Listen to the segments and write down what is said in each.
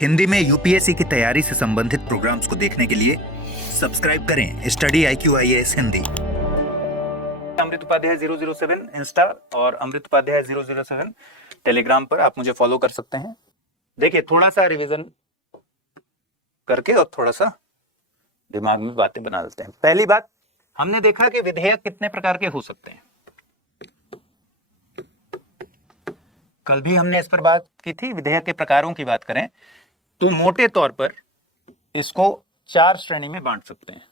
हिंदी में यूपीएससी की तैयारी से संबंधित प्रोग्राम्स को देखने के लिए सब्सक्राइब करें स्टडी IQIAS हिंदी। अमृत उपाध्याय 007 इंस्टा और अमृत उपाध्याय 007 टेलीग्राम पर आप मुझे फॉलो कर सकते हैं। देखिए, थोड़ा सा रिवीजन करके और थोड़ा सा दिमाग में बातें बना लेते हैं। पहली बात, हमने देखा कि विधेयक कितने प्रकार के हो सकते हैं। कल भी हमने इस पर बात की थी। विधेयक के प्रकारों की बात करें तो मोटे तौर पर इसको 4 श्रेणी में बांट सकते हैं।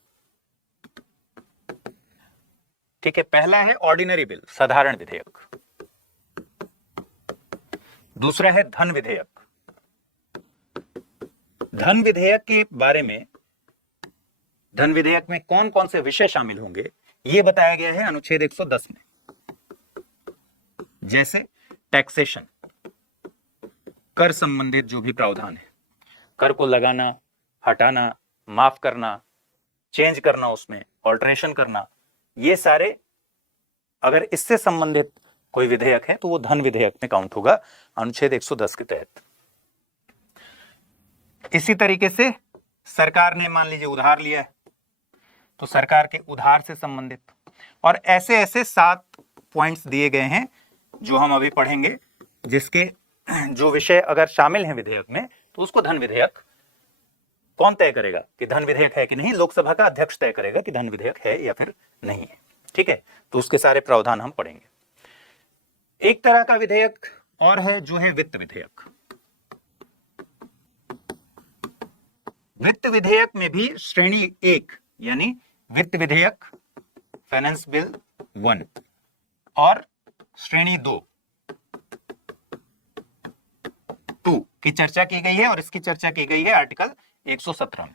ठीक है, पहला है ऑर्डिनरी बिल, साधारण विधेयक। दूसरा है धन विधेयक। धन विधेयक के बारे में, धन विधेयक में कौन कौन से विषय शामिल होंगे यह बताया गया है अनुच्छेद 110 में, जैसे टैक्सेशन, कर संबंधित जो भी प्रावधान है, कर को लगाना, हटाना, माफ करना, चेंज करना, उसमें ऑल्टरेशन करना, ये सारे अगर इससे संबंधित कोई विधेयक है तो वो धन विधेयक में काउंट होगा अनुच्छेद 110 के तहत। इसी तरीके से सरकार ने मान लीजिए उधार लिया है तो सरकार के उधार से संबंधित, और ऐसे ऐसे 7 पॉइंट्स दिए गए हैं जो हम अभी पढ़ेंगे, जिसके जो विषय अगर शामिल हैं विधेयक में तो उसको धन विधेयक कौन तय करेगा कि धन विधेयक है कि नहीं? लोकसभा का अध्यक्ष तय करेगा कि धन विधेयक है या फिर नहीं है। ठीक है, तो उसके सारे प्रावधान हम पढ़ेंगे। एक तरह का विधेयक और है जो है वित्त विधेयक। वित्त विधेयक में भी श्रेणी 1 यानी वित्त विधेयक फाइनेंस बिल 1 और श्रेणी 2 की चर्चा की गई है, और इसकी चर्चा की गई है आर्टिकल 117 में।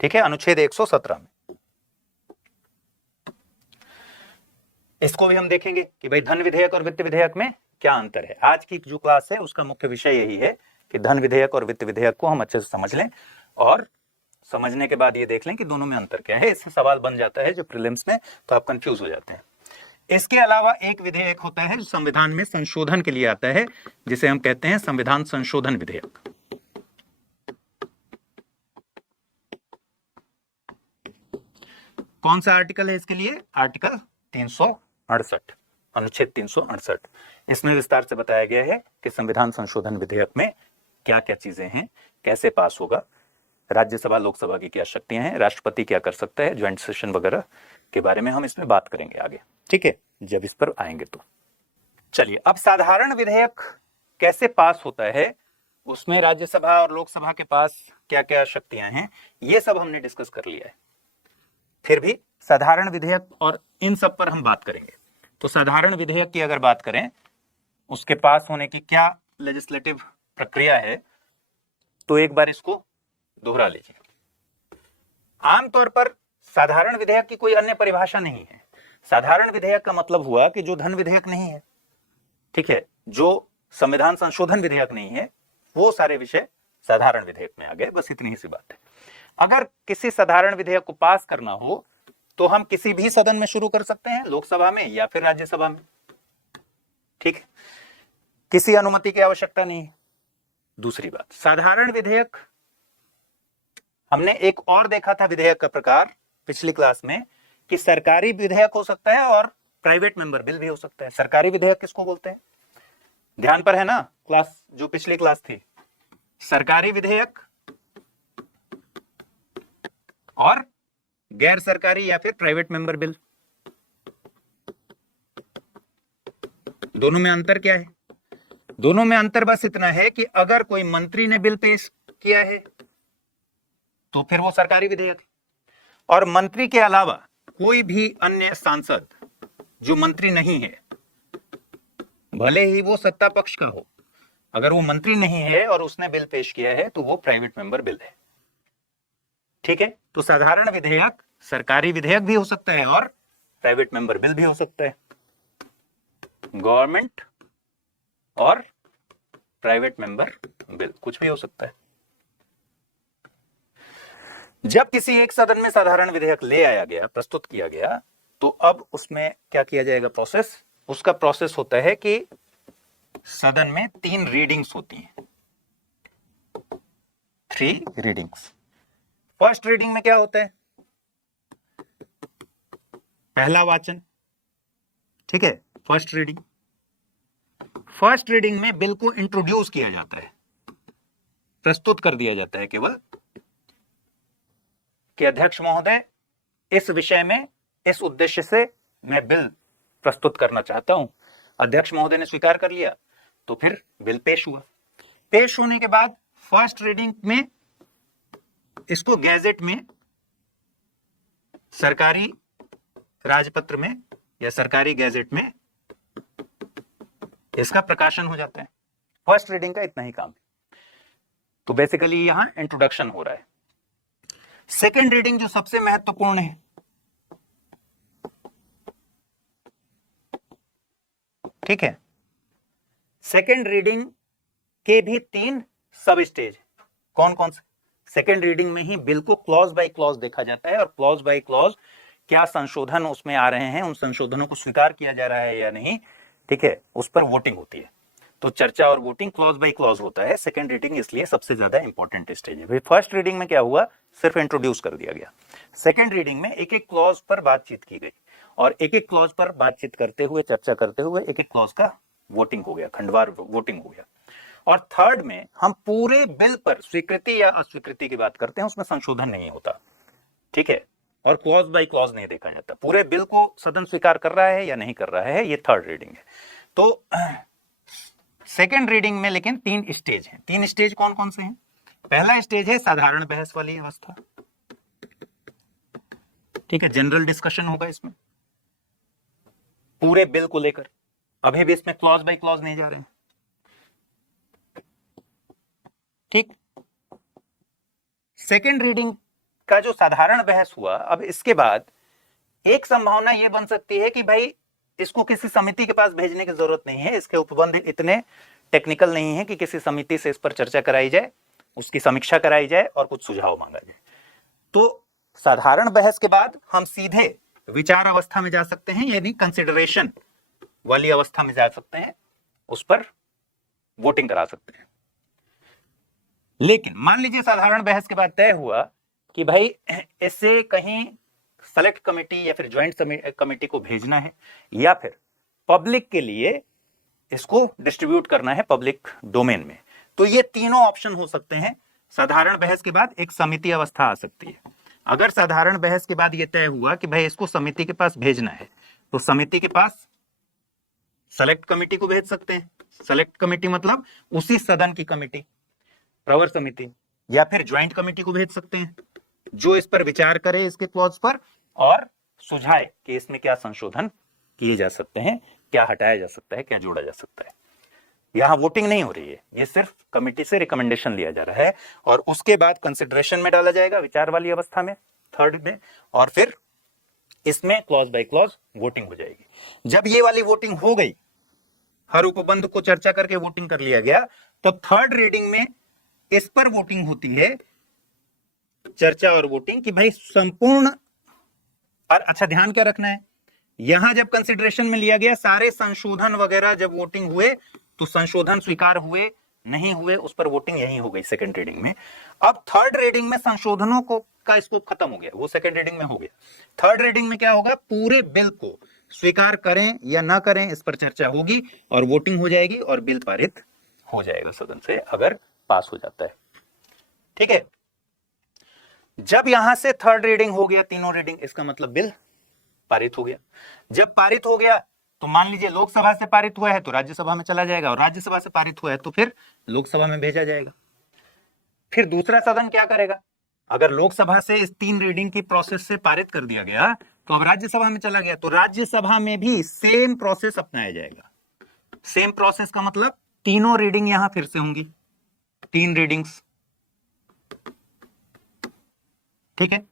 ठीक है, अनुच्छेद 117 में। इसको भी हम देखेंगे कि भाई धन विधेयक और वित्त विधेयक में क्या अंतर है। आज की जो क्लास है उसका मुख्य विषय यही है कि धन विधेयक और वित्त विधेयक को हम अच्छे से समझ लें, और समझने के बाद ये देख लें कि दोनों में अंतर क्या है। इससे सवाल बन जाता है जो प्रीलिम्स में, तो आप कंफ्यूज हो जाते हैं। इसके अलावा एक विधेयक होता है जो संविधान में संशोधन के लिए आता है, जिसे हम कहते हैं संविधान संशोधन विधेयक। कौन सा आर्टिकल है इसके लिए? आर्टिकल 368, अनुच्छेद 368। इसमें विस्तार से बताया गया है कि संविधान संशोधन विधेयक में क्या क्या चीजें हैं, कैसे पास होगा, राज्यसभा लोकसभा की क्या शक्तियां हैं, राष्ट्रपति क्या कर सकता है, ज्वाइंट सेशन वगैरह के बारे में हम इसमें बात करेंगे आगे। ठीक है, जब इस पर आएंगे तो। चलिए, अब साधारण विधेयक कैसे पास होता है, उसमें राज्यसभा और लोकसभा के पास क्या क्या शक्तियां हैं, ये सब हमने डिस्कस कर लिया है। फिर भी साधारण विधेयक और इन सब पर हम बात करेंगे। तो साधारण विधेयक की अगर बात करें, उसके पास होने की क्या लेजिस्लेटिव प्रक्रिया है, तो एक बार इसको दोहरा लीजिए। आमतौर पर साधारण विधेयक की कोई अन्य परिभाषा नहीं है। साधारण विधेयक का मतलब हुआ कि जो धन विधेयक नहीं है, ठीक है, जो संविधान संशोधन विधेयक नहीं है, वो सारे विषय साधारण विधेयक में आ गए। बस इतनी ही सी बात है। अगर किसी साधारण विधेयक को पास करना हो तो हम किसी भी सदन में शुरू कर सकते हैं, लोकसभा में या फिर राज्यसभा में। ठीक है, किसी अनुमति की आवश्यकता नहीं है। दूसरी बात, साधारण विधेयक हमने एक और देखा था विधेयक का प्रकार पिछली क्लास में, कि सरकारी विधेयक हो सकता है और प्राइवेट मेंबर बिल भी हो सकता है। सरकारी विधेयक किसको बोलते हैं? ध्यान पर है ना क्लास, जो पिछली क्लास थी। सरकारी विधेयक और गैर सरकारी या फिर प्राइवेट मेंबर बिल, दोनों में अंतर क्या है? दोनों में अंतर बस इतना है कि अगर कोई मंत्री ने बिल पेश किया है तो फिर वो सरकारी विधेयक है, और मंत्री के अलावा कोई भी अन्य सांसद जो मंत्री नहीं है, भले ही वो सत्ता पक्ष का हो, अगर वो मंत्री नहीं है और उसने बिल पेश किया है तो वो प्राइवेट मेंबर बिल है। ठीक है, तो साधारण विधेयक सरकारी विधेयक भी हो सकता है और प्राइवेट मेंबर बिल भी हो सकता है। गवर्नमेंट और प्राइवेट मेंबर बिल कुछ भी हो सकता है। जब किसी एक सदन में साधारण विधेयक ले आया गया, प्रस्तुत किया गया, तो अब उसमें क्या किया जाएगा? प्रोसेस, उसका प्रोसेस होता है कि सदन में 3 रीडिंग्स होती हैं। 3 रीडिंग्स। फर्स्ट रीडिंग में क्या होता है? पहला वाचन, ठीक है। फर्स्ट रीडिंग में बिल को इंट्रोड्यूस किया जाता है, प्रस्तुत कर दिया जाता है केवल कि अध्यक्ष महोदय, इस विषय में इस उद्देश्य से मैं बिल प्रस्तुत करना चाहता हूं। अध्यक्ष महोदय ने स्वीकार कर लिया तो फिर बिल पेश हुआ। पेश होने के बाद फर्स्ट रीडिंग में इसको गैजेट में, सरकारी राजपत्र में या सरकारी गैजेट में इसका प्रकाशन हो जाता है। फर्स्ट रीडिंग का इतना ही काम है। तो बेसिकली यहां इंट्रोडक्शन हो रहा है। सेकेंड रीडिंग जो सबसे महत्वपूर्ण है, ठीक है। सेकेंड रीडिंग के भी 3 सब स्टेज। कौन कौन से? सेकेंड रीडिंग में ही बिल को क्लॉज बाय क्लॉज देखा जाता है और क्लॉज बाय क्लॉज क्या संशोधन उसमें आ रहे हैं, उन संशोधनों को स्वीकार किया जा रहा है या नहीं, ठीक है, उस पर वोटिंग होती है। तो चर्चा और वोटिंग क्लॉज बाय क्लॉज होता है। सेकेंड रीडिंग इसलिए सबसे ज्यादा इंपॉर्टेंट स्टेज है। फर्स्ट रीडिंग में क्या हुआ? सिर्फ इंट्रोड्यूस कर दिया गया। सेकेंड रीडिंग में एक एक क्लॉज पर बातचीत की गई और एक एक क्लॉज पर बातचीत करते हुए, चर्चा करते हुए एक एक क्लॉज का वोटिंग हो गया, खंडवार वोटिंग हो गया। और थर्ड में हम पूरे बिल पर स्वीकृति या अस्वीकृति की बात करते हैं, उसमें संशोधन नहीं होता, ठीक है, और क्लॉज बाय क्लॉज नहीं देखा जाता। पूरे बिल को सदन स्वीकार कर रहा है या नहीं कर रहा है, ये थर्ड रीडिंग है। तो सेकेंड रीडिंग में लेकिन 3 स्टेज हैं। 3 स्टेज कौन कौन से हैं? पहला स्टेज है साधारण बहस वाली अवस्था, ठीक है, जनरल डिस्कशन होगा इसमें पूरे बिल को लेकर। अभी भी इसमें क्लॉज बाय क्लॉज नहीं जा रहे हैं, ठीक। सेकेंड रीडिंग का जो साधारण बहस हुआ, अब इसके बाद एक संभावना यह बन सकती है कि भाई इसको किसी समिति के पास भेजने की जरूरत नहीं है, इसके उपबंध इतने टेक्निकल नहीं है कि किसी समिति से इस पर चर्चा कराई जाए, उसकी समीक्षा कराई जाए और कुछ सुझाव मांगा जाए। तो साधारण बहस के बाद हम सीधे विचार अवस्था में जा सकते हैं, यानी कंसिडरेशन वाली अवस्था में जा सकते हैं, उस पर वोटिंग करा सकते हैं। लेकिन मान लीजिए साधारण बहस के बाद तय हुआ कि भाई इससे कहीं सेलेक्ट कमेटी या फिर ज्वाइंट कमेटी को भेजना है या फिर पब्लिक के लिए इसको डिस्ट्रीब्यूट करना है पब्लिक डोमेन में, तो ये तीनों ऑप्शन हो सकते हैं। साधारण बहस के बाद एक समिति अवस्था आ सकती है। अगर साधारण बहस के बाद यह तय हुआ कि भाई इसको समिति के पास भेजना है, तो समिति के पास सेलेक्ट कमेटी को भेज सकते हैं। सेलेक्ट कमेटी मतलब उसी सदन की कमेटी, प्रवर समिति, या फिर ज्वाइंट कमेटी को भेज सकते हैं, जो इस पर विचार करे, इसके क्लॉज पर, और सुझाए कि इसमें क्या संशोधन किए जा सकते हैं, क्या हटाया जा सकता है, क्या जोड़ा जा सकता है। यहां वोटिंग नहीं हो रही है, ये सिर्फ कमेटी से रिकमेंडेशन लिया जा रहा है और उसके बाद कंसिडरेशन में डाला जाएगा विचार वाली अवस्था में, थर्ड में, और फिर इसमें क्लॉज बाय क्लॉज वोटिंग हो जाएगी। जब ये वाली वोटिंग हो गई, हर उपबंध को चर्चा करके वोटिंग कर लिया गया, तब थर्ड रीडिंग में इस पर वोटिंग होती है, चर्चा और वोटिंग, कि भाई संपूर्ण, और अच्छा ध्यान क्या रखना है, यहां जब कंसिडरेशन में लिया गया, सारे संशोधन वगैरह जब वोटिंग हुए तो संशोधन स्वीकार हुए नहीं हुए उस पर वोटिंग यही हो गई सेकंड रीडिंग में। अब थर्ड रीडिंग में संशोधनों को का स्कोप खत्म हो गया, वो सेकंड रीडिंग में हो गया। थर्ड रीडिंग में क्या होगा, पूरे बिल को स्वीकार करें या ना करें इस पर चर्चा होगी और वोटिंग हो जाएगी और बिल पारित हो जाएगा सदन से, अगर पास हो जाता है, ठीक है। जब यहां से थर्ड रीडिंग हो गया, तीनों रीडिंग, इसका मतलब बिल पारित हो गया। जब पारित हो गया तो मान लीजिए लोकसभा से पारित हुआ है तो राज्यसभा में चला जाएगा, और राज्यसभा से पारित हुआ है तो फिर लोकसभा में भेजा जाएगा। फिर दूसरा सदन क्या करेगा, अगर लोकसभा से इस 3 रीडिंग की प्रोसेस से पारित कर दिया गया तो अब राज्यसभा में चला गया, तो राज्यसभा में भी सेम प्रोसेस अपनाया जाएगा। सेम प्रोसेस का मतलब तीनों रीडिंग यहां फिर से होंगी, 3 रीडिंग्स, ठीक है।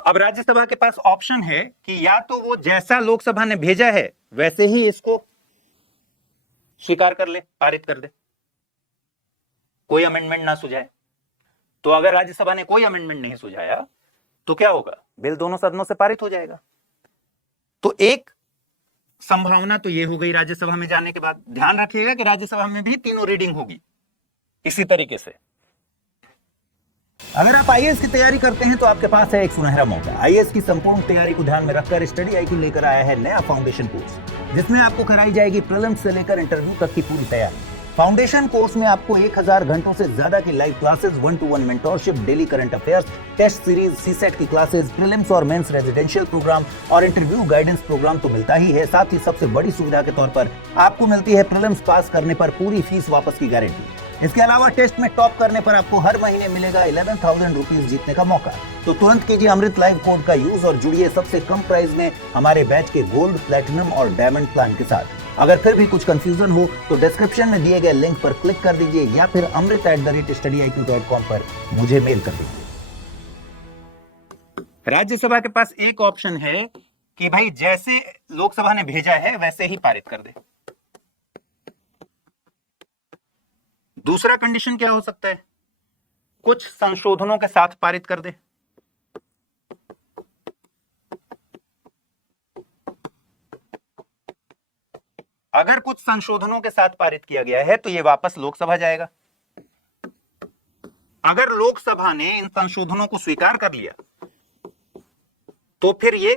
अब राज्यसभा के पास ऑप्शन है कि या तो वो जैसा लोकसभा ने भेजा है वैसे ही इसको स्वीकार कर ले, पारित कर दे, कोई अमेंडमेंट ना सुझाए। तो अगर राज्यसभा ने कोई अमेंडमेंट नहीं सुझाया तो क्या होगा, बिल दोनों सदनों से पारित हो जाएगा। तो एक संभावना तो ये हो गई राज्यसभा में जाने के बाद। ध्यान रखिएगा कि राज्यसभा में भी तीनों रीडिंग होगी इसी तरीके से, अगर आप आईएएस की तैयारी करते हैं तो आपके पास है एक सुनहरा मौका। आईएएस की संपूर्ण तैयारी को ध्यान में रखकर स्टडी आईक्यू लेकर आया है नया फाउंडेशन कोर्स, जिसमें आपको कराई जाएगी प्रीलिम्स से लेकर इंटरव्यू तक की पूरी तैयारी। फाउंडेशन कोर्स में आपको 1000 घंटों से ज्यादा की live classes, 1-to-1 mentorship, daily current affairs, test series, CSAT की क्लासेस, प्रीलिम्स और मेंस रेजिडेंशियल प्रोग्राम और इंटरव्यू गाइडेंस प्रोग्राम तो मिलता ही है, साथ ही सबसे बड़ी सुविधा के तौर पर आपको मिलती है प्रीलिम्स पास करने पर पूरी फीस वापस की गारंटी। इसके अलावा टेस्ट में टॉप करने पर आपको हर महीने मिलेगा 11,000 रुपीज जीतने का मौका। तो तुरंत कीजिए अमृत लाइव कोड का यूज और जुड़िए सबसे कम प्राइस में हमारे बैच के गोल्ड, प्लैटिनम और डायमंड प्लान के साथ। अगर फिर भी कुछ कंफ्यूजन हो तो डिस्क्रिप्शन में दिए गए लिंक पर क्लिक कर दीजिए या फिर amrit@studyIQ.com पर मुझे मेल कर दीजिए। राज्यसभा के पास एक ऑप्शन है कि भाई जैसे लोकसभा ने भेजा है वैसे ही पारित कर दे। दूसरा कंडीशन क्या हो सकता है? कुछ संशोधनों के साथ पारित कर दे। अगर कुछ संशोधनों के साथ पारित किया गया है तो यह वापस लोकसभा जाएगा। अगर लोकसभा ने इन संशोधनों को स्वीकार कर लिया तो फिर ये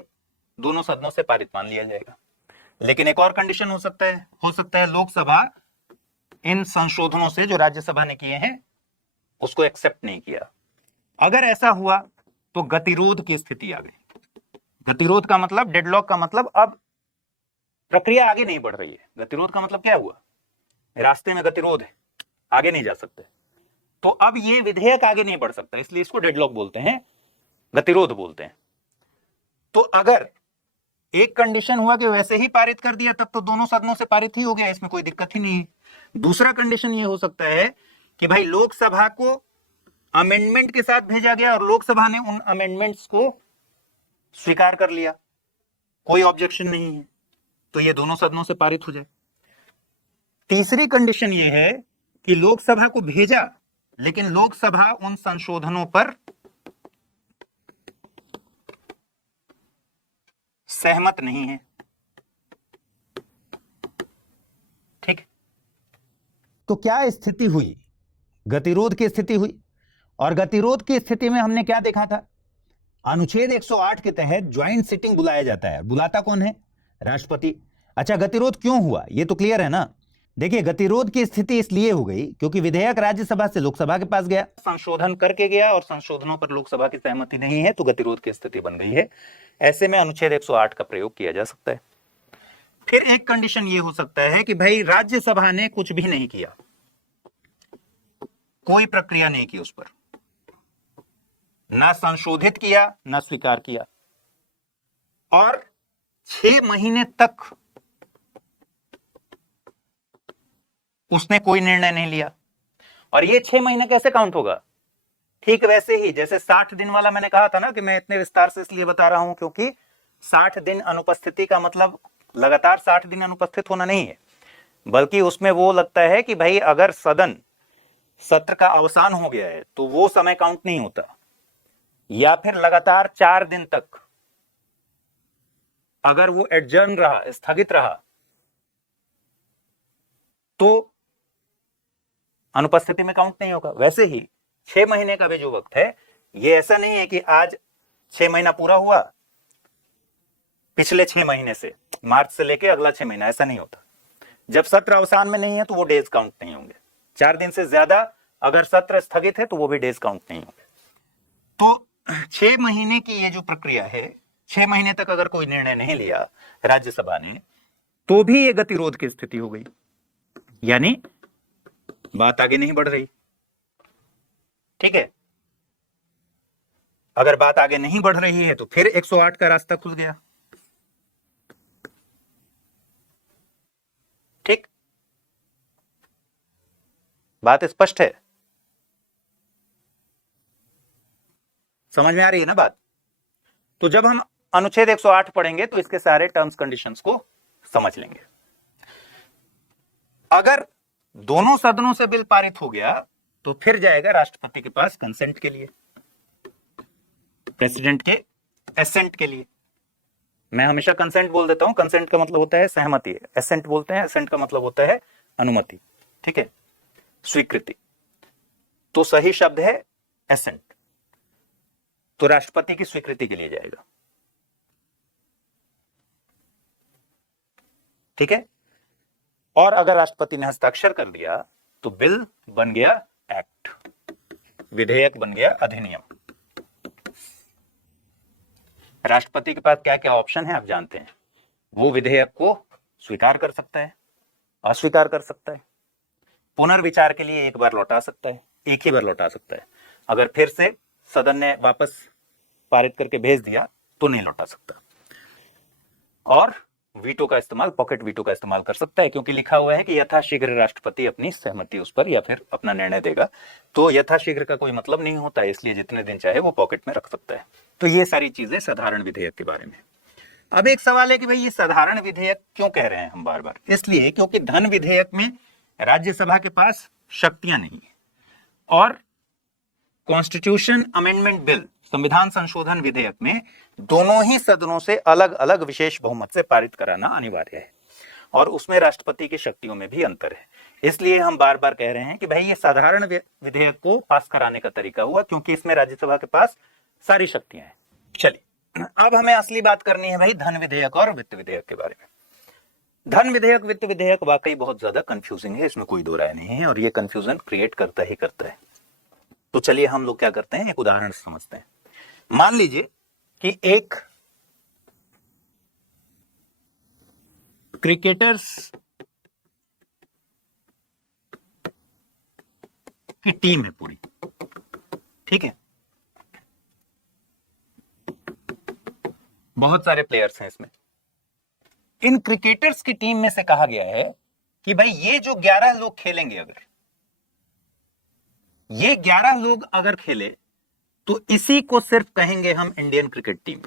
दोनों सदनों से पारित मान लिया जाएगा। लेकिन एक और कंडीशन हो सकता है लोकसभा इन संशोधनों से जो राज्यसभा ने किए हैं उसको एक्सेप्ट नहीं किया। अगर ऐसा हुआ तो गतिरोध की स्थिति आ गई। गतिरोध का मतलब, डेडलॉक का मतलब अब प्रक्रिया आगे नहीं बढ़ रही है। गतिरोध का मतलब क्या हुआ? रास्ते में गतिरोध है, आगे नहीं जा सकते। तो अब ये विधेयक आगे नहीं बढ़ सकता, इसलिए इसको डेडलॉक बोलते हैं, गतिरोध बोलते हैं। तो अगर एक कंडीशन हुआ कि वैसे ही पारित कर दिया तब तो दोनों सदनों से पारित ही हो गया, इसमें कोई दिक्कत ही नहीं है। दूसरा कंडीशन ये हो सकता है कि भाई लोकसभा को अमेंडमेंट के साथ भेजा गया और लोकसभा ने उन अमेंडमेंट्स को स्वीकार कर लिया, कोई ऑब्जेक्शन नहीं है, तो ये दोनों सदनों से पारित हो जाए। तीसरी कंडीशन ये है कि लोकसभा को भेजा लेकिन लोकसभा उन संशोधनों पर सहमत नहीं है। ठीक, तो क्या स्थिति हुई? गतिरोध की स्थिति हुई। और गतिरोध की स्थिति में हमने क्या देखा था? अनुच्छेद 108 के तहत ज्वाइंट सिटिंग बुलाया जाता है। बुलाता कौन है? राष्ट्रपति। अच्छा, गतिरोध क्यों हुआ ये तो क्लियर है ना। देखिए, गतिरोध की स्थिति इसलिए हो गई क्योंकि विधेयक राज्यसभा से लोकसभा के पास गया, संशोधन करके गया और संशोधनों पर लोकसभा की सहमति नहीं है, तो गतिरोध की स्थिति बन गई है। ऐसे में अनुच्छेद 108 का प्रयोग किया जा सकता है। फिर एक कंडीशन ये हो सकता है कि भाई राज्यसभा ने कुछ भी नहीं किया, कोई प्रक्रिया नहीं की, उस पर ना संशोधित किया ना स्वीकार किया, और 6 महीने तक उसने कोई निर्णय नहीं लिया। और ये 6 महीने कैसे काउंट होगा? ठीक वैसे ही जैसे 60 दिन वाला मैंने कहा था ना, कि मैं इतने विस्तार से इसलिए बता रहा हूं क्योंकि 60 दिन अनुपस्थिति का मतलब लगातार 60 दिन अनुपस्थित होना नहीं है, बल्कि उसमें वो लगता है कि भाई अगर सदन सत्र का अवसान हो गया है तो वो समय काउंट नहीं होता, या फिर लगातार 4 दिन तक अगर वो एडजर्न रहा, स्थगित रहा, तो अनुपस्थिति में काउंट नहीं होगा। वैसे ही 6 महीने का भी जो वक्त है, ये ऐसा नहीं है कि आज 6 महीना पूरा हुआ, पिछले 6 महीने से मार्च से लेके अगला 6 महीना, ऐसा नहीं होता। जब सत्र अवसान में नहीं है तो वो डेज काउंट नहीं होंगे। 4 दिन से ज्यादा अगर सत्र स्थगित है तो वो भी डेज काउंट नहीं होंगे। तो 6 महीने की ये जो प्रक्रिया है, 6 महीने तक अगर कोई निर्णय नहीं लिया राज्यसभा ने, तो भी ये गतिरोध की स्थिति हो गई, यानी बात आगे नहीं बढ़ रही। ठीक है, अगर बात आगे नहीं बढ़ रही है तो फिर 108 का रास्ता खुल गया। ठीक, बात स्पष्ट है, समझ में आ रही है ना बात? तो जब हम अनुच्छेद 108 पढ़ेंगे तो इसके सारे टर्म्स कंडीशंस को समझ लेंगे। अगर दोनों सदनों से बिल पारित हो गया तो फिर जाएगा राष्ट्रपति के पास कंसेंट के लिए, प्रेसिडेंट के एसेंट के लिए। मैं हमेशा कंसेंट बोल देता हूं, कंसेंट का मतलब होता है सहमति, एसेंट बोलते हैं, एसेंट का मतलब होता है अनुमति। ठीक है, स्वीकृति। तो सही शब्द है एसेंट। तो राष्ट्रपति की स्वीकृति के लिए जाएगा। ठीक है, और अगर राष्ट्रपति ने हस्ताक्षर कर दिया तो बिल बन गया एक्ट, विधेयक बन गया अधिनियम। राष्ट्रपति के पास क्या क्या ऑप्शन है आप जानते हैं। वो विधेयक को स्वीकार कर सकता है, अस्वीकार कर सकता है, पुनर्विचार के लिए एक बार लौटा सकता है, एक ही बार लौटा सकता है। अगर फिर से सदन ने वापस पारित करके भेज दिया तो नहीं लौटा सकता। और वीटो का इस्तेमाल, पॉकेट वीटो का इस्तेमाल कर सकता है, क्योंकि लिखा हुआ है कि यथाशीघ्र राष्ट्रपति अपनी सहमति उस पर या फिर अपना निर्णय देगा। तो यथाशीघ्र का कोई मतलब नहीं होता है, इसलिए जितने दिन चाहे वो पॉकेट में रख सकता है। तो ये सारी चीजें साधारण विधेयक के बारे में। अब एक सवाल है कि भाई ये साधारण विधेयक क्यों कह रहे हैं हम बार बार। इसलिए क्योंकि धन विधेयक में राज्यसभा के पास शक्तियां नहीं है, और कॉन्स्टिट्यूशन अमेंडमेंट बिल, संविधान संशोधन विधेयक में दोनों ही सदनों से अलग अलग विशेष बहुमत से पारित कराना अनिवार्य है, और उसमें राष्ट्रपति की शक्तियों में भी अंतर है। इसलिए हम बार बार कह रहे हैं कि भाई ये साधारण विधेयक को पास कराने का तरीका हुआ, क्योंकि इसमें राज्यसभा के पास सारी शक्तियां हैं। चलिए, अब हमें असली बात करनी है भाई धन विधेयक और वित्त विधेयक के बारे में। धन विधेयक, वित्त विधेयक वाकई बहुत ज्यादा कंफ्यूजिंग है, इसमें कोई दो राय नहीं है, और ये कंफ्यूजन क्रिएट करता ही करता है। तो चलिए हम लोग क्या करते हैं, एक उदाहरण समझते हैं। मान लीजिए कि एक क्रिकेटर्स की टीम है पूरी, ठीक है, बहुत सारे प्लेयर्स हैं इसमें। इन क्रिकेटर्स की टीम में से कहा गया है कि भाई ये जो 11 लोग खेलेंगे, अगर ये 11 लोग अगर खेले तो इसी को सिर्फ कहेंगे हम Indian cricket team.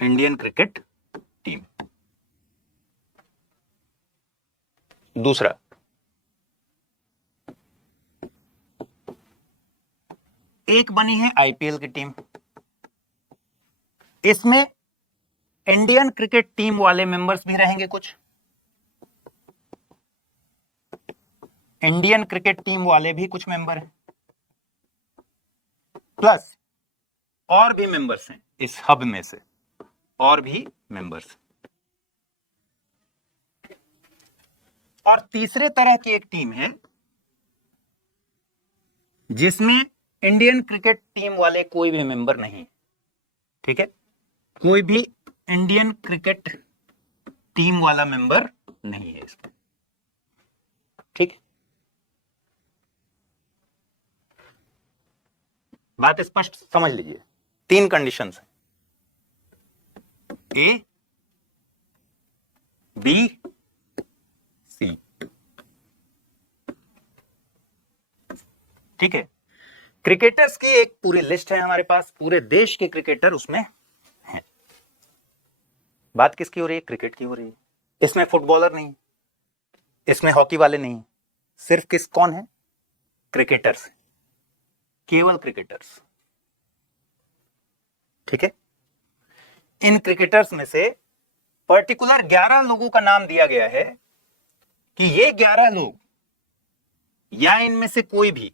Indian cricket team. दूसरा, एक बनी है आईपीएल की टीम, इसमें इंडियन क्रिकेट टीम वाले मेंबर्स भी रहेंगे कुछ, इंडियन क्रिकेट टीम वाले भी कुछ मेंबर हैं, प्लस और भी मेंबर्स हैं इस हब में से, और भी मेंबर्स। और तीसरे तरह की एक टीम है जिसमें इंडियन क्रिकेट टीम वाले कोई भी मेंबर नहीं, ठीक है, कोई भी इंडियन क्रिकेट टीम वाला मेंबर नहीं है इसमें, ठीक है। बात स्पष्ट समझ लीजिए। 3 कंडीशंस हैं, ए, बी, सी, ठीक है। क्रिकेटर्स की एक पूरी लिस्ट है हमारे पास, पूरे देश के क्रिकेटर उसमें हैं। बात किसकी हो रही है? क्रिकेट की हो रही है। इसमें फुटबॉलर नहीं, इसमें हॉकी वाले नहीं, सिर्फ कौन है? क्रिकेटर्स, केवल क्रिकेटर्स, ठीक है। इन क्रिकेटर्स में से पर्टिकुलर 11 लोगों का नाम दिया गया है कि ये 11 लोग या इनमें से कोई भी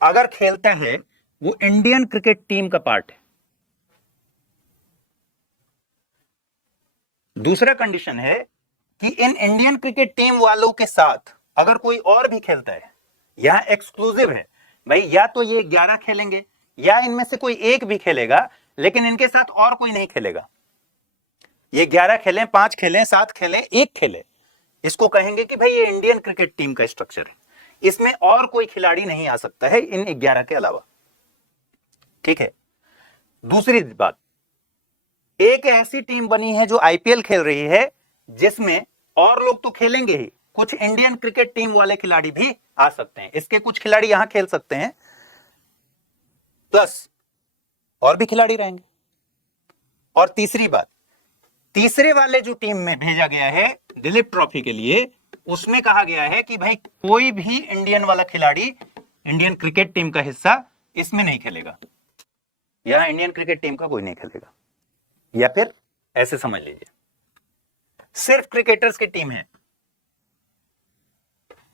अगर खेलता है वो इंडियन क्रिकेट टीम का पार्ट है। दूसरा कंडीशन है कि इन इंडियन क्रिकेट टीम वालों के साथ अगर कोई और भी खेलता है, यह एक्सक्लूसिव है भाई, या तो ये 11 खेलेंगे या इनमें से कोई एक भी खेलेगा, लेकिन इनके साथ और कोई नहीं खेलेगा। ये 11 खेलें, 5 खेलें, 7 खेलें, 1 खेले, इसको कहेंगे कि भाई ये इंडियन क्रिकेट टीम का स्ट्रक्चर है, इसमें और कोई खिलाड़ी नहीं आ सकता है इन 11 के अलावा, ठीक है। दूसरी बात, एक ऐसी टीम बनी है जो आईपीएल खेल रही है, जिसमें और लोग तो खेलेंगे ही, कुछ इंडियन क्रिकेट टीम वाले खिलाड़ी भी आ सकते हैं, इसके कुछ खिलाड़ी यहां खेल सकते हैं, प्लस और भी खिलाड़ी रहेंगे। और तीसरी बात, तीसरे वाले जो टीम में भेजा गया है दिलीप ट्रॉफी के लिए, उसमें कहा गया है कि भाई कोई भी इंडियन वाला खिलाड़ी इंडियन क्रिकेट टीम का हिस्सा इसमें नहीं खेलेगा, या इंडियन क्रिकेट टीम का कोई नहीं खेलेगा। या फिर ऐसे समझ लीजिए, सिर्फ क्रिकेटर्स की टीम है,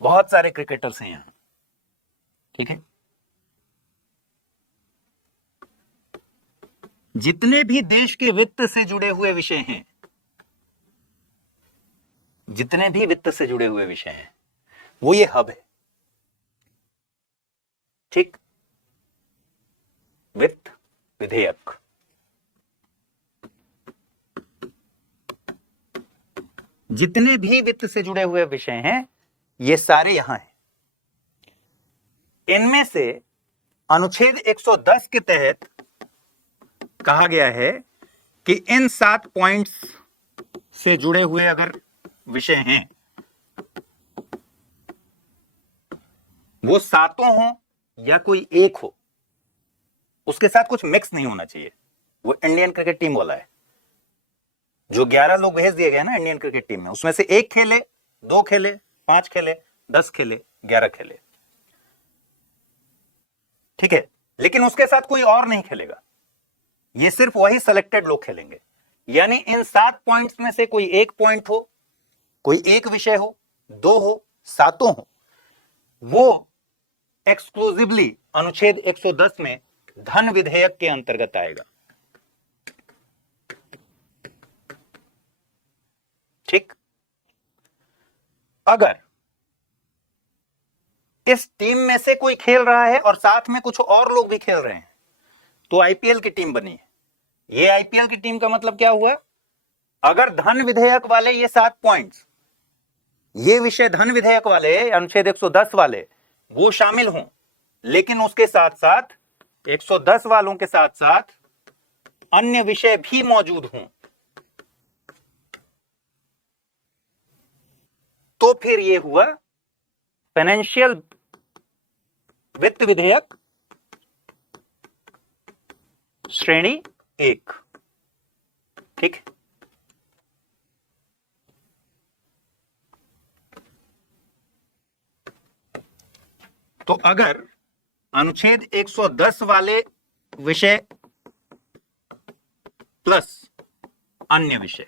बहुत सारे क्रिकेटर्स हैं यहां, ठीक है। जितने भी देश के वित्त से जुड़े हुए विषय हैं, जितने भी वित्त से जुड़े हुए विषय हैं, वो ये हब है, ठीक। वित्त विधेयक, जितने भी वित्त से जुड़े हुए विषय हैं ये सारे यहां हैं। इनमें से अनुच्छेद 110 के तहत कहा गया है कि इन 7 पॉइंट्स से जुड़े हुए अगर विषय हैं, वो सातों हो या कोई एक हो, उसके साथ कुछ मिक्स नहीं होना चाहिए। वो इंडियन क्रिकेट टीम वाला है, जो 11 लोग भेज दिए गए ना इंडियन क्रिकेट टीम में, उसमें से 1 खेले, 2 खेले, 5 खेले, 10 खेले, 11 खेले, ठीक है। लेकिन उसके साथ कोई और नहीं खेलेगा, ये सिर्फ वही सिलेक्टेड लोग खेलेंगे। यानी इन 7 पॉइंट्स में से कोई एक पॉइंट हो, कोई एक विषय हो, 2 हो, 7 हो, वो एक्सक्लूसिवली अनुच्छेद 110 में धन विधेयक के अंतर्गत आएगा, ठीक। अगर इस टीम में से कोई खेल रहा है और साथ में कुछ और लोग भी खेल रहे हैं, तो आईपीएल की टीम बनी है। ये आईपीएल की टीम का मतलब क्या हुआ? अगर धन विधेयक वाले ये 7 पॉइंट्स, ये विषय धन विधेयक वाले अनुच्छेद 110 वाले वो शामिल हों, लेकिन उसके साथ साथ 110 वालों के साथ साथ अन्य विषय भी मौजूद हों, तो फिर ये हुआ फाइनेंशियल वित्त विधेयक श्रेणी 1, ठीक। तो अगर अनुच्छेद 110 वाले विषय प्लस अन्य विषय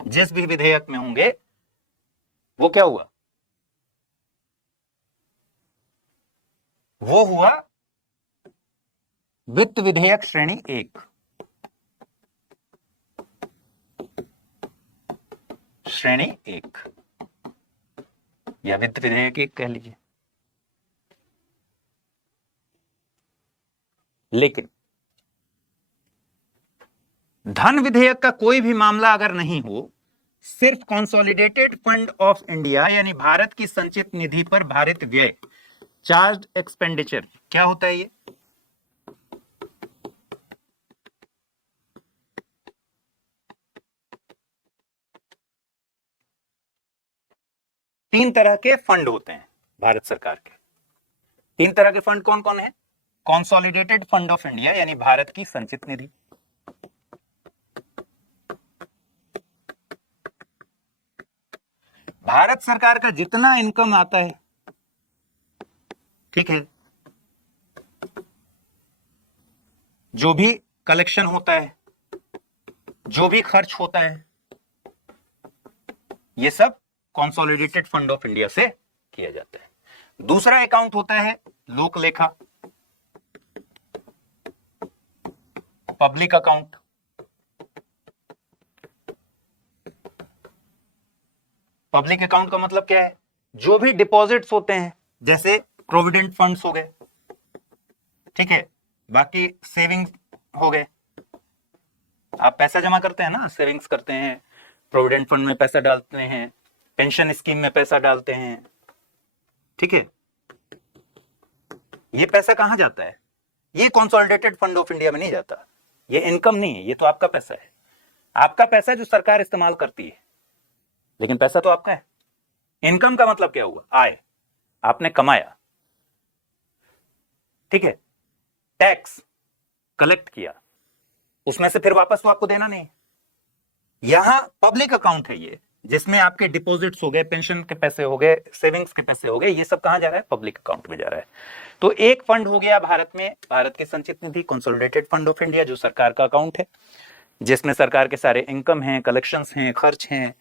जिस भी विधेयक में होंगे, वो क्या हुआ? वो हुआ वित्त विधेयक श्रेणी 1, श्रेणी 1 या वित्त विधेयक 1 कह लीजिए। लेकिन धन विधेयक का कोई भी मामला अगर नहीं हो, सिर्फ कंसोलिडेटेड फंड ऑफ इंडिया यानी भारत की संचित निधि पर भारित व्यय, चार्ज एक्सपेंडिचर, क्या होता है ये? तीन तरह के फंड होते हैं भारत सरकार के। 3 तरह के फंड कौन कौन है? कंसोलिडेटेड फंड ऑफ इंडिया यानी भारत की संचित निधि, भारत सरकार का जितना इनकम आता है, ठीक है, जो भी कलेक्शन होता है, जो भी खर्च होता है, ये सब कंसोलिडेटेड फंड ऑफ इंडिया से किया जाता है। दूसरा अकाउंट होता है लोक लेखा, पब्लिक अकाउंट। पब्लिक अकाउंट का मतलब क्या है? जो भी डिपॉजिट्स होते हैं, जैसे प्रोविडेंट फंड्स हो गए, ठीक है, बाकी सेविंग्स हो गए, आप पैसा जमा करते हैं ना, सेविंग्स करते हैं, प्रोविडेंट फंड में पैसा डालते हैं, पेंशन स्कीम में पैसा डालते हैं, ठीक है। ये पैसा कहां जाता है? ये कंसोलिडेटेड फंड ऑफ इंडिया में नहीं जाता, ये इनकम नहीं है, ये तो आपका पैसा है, आपका पैसा जो सरकार इस्तेमाल करती है, लेकिन पैसा तो आपका है। इनकम का मतलब क्या हुआ? आय, आपने कमाया, ठीक है, टैक्स कलेक्ट किया, उसमें से फिर वापस तो आपको देना नहीं। यहां पब्लिक अकाउंट है ये, जिसमें आपके डिपॉजिट्स हो गए, पेंशन के पैसे हो गए, सेविंग्स के पैसे हो गए, ये सब कहां जा रहा है? पब्लिक अकाउंट में जा रहा है। तो एक फंड हो गया भारत में, भारत की संचित निधि, कंसोलिडेटेड फंड ऑफ इंडिया, जो सरकार का अकाउंट है, जिसमें सरकार के सारे इनकम हैं, कलेक्शंस हैं, खर्च हैं,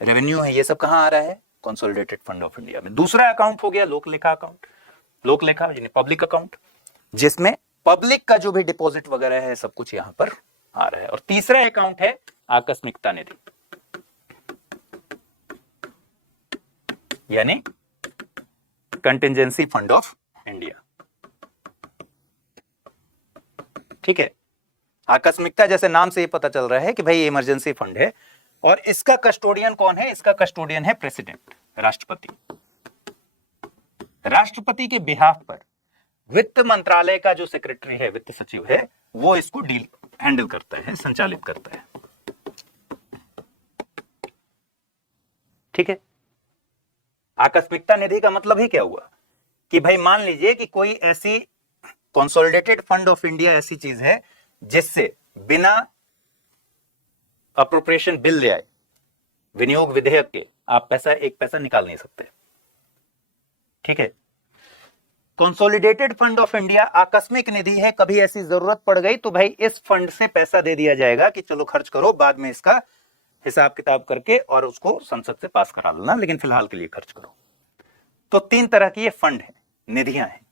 रेवेन्यू है, ये सब कहाँ आ रहा है? कंसोलिडेटेड फंड ऑफ इंडिया में। दूसरा अकाउंट हो गया लोक लेखा अकाउंट, लोक लेखा यानी पब्लिक अकाउंट, जिसमें पब्लिक का जो भी डिपॉजिट वगैरह है सब कुछ यहां पर आ रहा है। और तीसरा अकाउंट है आकस्मिकता निधि, यानी कंटिजेंसी फंड ऑफ इंडिया। ठीक है, आकस्मिकता जैसे नाम से ही पता चल रहा है कि भाई इमरजेंसी फंड है। और इसका कस्टोडियन कौन है? इसका कस्टोडियन है प्रेसिडेंट, राष्ट्रपति। राष्ट्रपति के बिहाफ पर वित्त मंत्रालय का जो सेक्रेटरी है, वित्त सचिव है, वो इसको हैंडल करता है, संचालित करता है। ठीक है, आकस्मिकता निधि का मतलब ही क्या हुआ कि भाई मान लीजिए कि कोई ऐसी कंसोलिडेटेड फंड ऑफ इंडिया ऐसी चीज है जिससे बिना अप्रोप्रिएशन बिल ले आए, विनियोग विधेयक के, आप एक पैसा निकाल नहीं सकते। ठीक है, कंसोलिडेटेड फंड ऑफ इंडिया आकस्मिक निधि है, कभी ऐसी जरूरत पड़ गई तो भाई इस फंड से पैसा दे दिया जाएगा कि चलो खर्च करो, बाद में इसका हिसाब किताब करके और उसको संसद से पास करा लेना, लेकिन फिलहाल के लिए खर्च करो। तो 3 तरह की ये फंड है, निधियां हैं।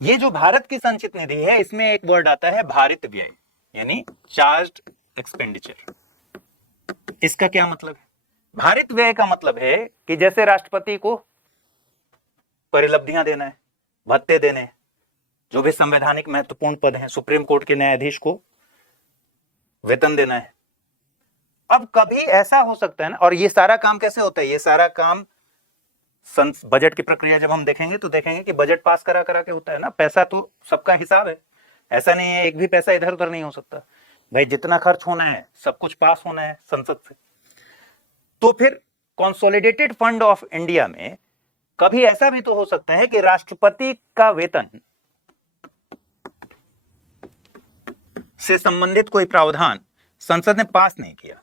ये जो भारत की संचित निधि है, इसमें एक वर्ड आता है भारित व्यय, यानी चार्ज्ड एक्सपेंडिचर। इसका क्या मतलब है? भारित व्यय का मतलब है कि जैसे राष्ट्रपति को परिलब्धियां देना है, भत्ते देने हैं, जो भी संवैधानिक महत्वपूर्ण पद हैं, सुप्रीम कोर्ट के न्यायाधीश को वेतन देना है। अब कभी ऐसा हो सकता है ना, और ये सारा काम कैसे होता है? ये सारा काम बजट की प्रक्रिया जब हम देखेंगे तो देखेंगे कि बजट पास करा के होता है ना। पैसा तो सबका हिसाब है, ऐसा नहीं है एक भी पैसा इधर उधर नहीं हो सकता। भाई जितना खर्च होना है सब कुछ पास होना है संसद से। तो फिर कंसोलिडेटेड फंड ऑफ इंडिया में कभी ऐसा भी तो हो सकता है कि राष्ट्रपति का वेतन से संबंधित कोई प्रावधान संसद ने पास नहीं किया,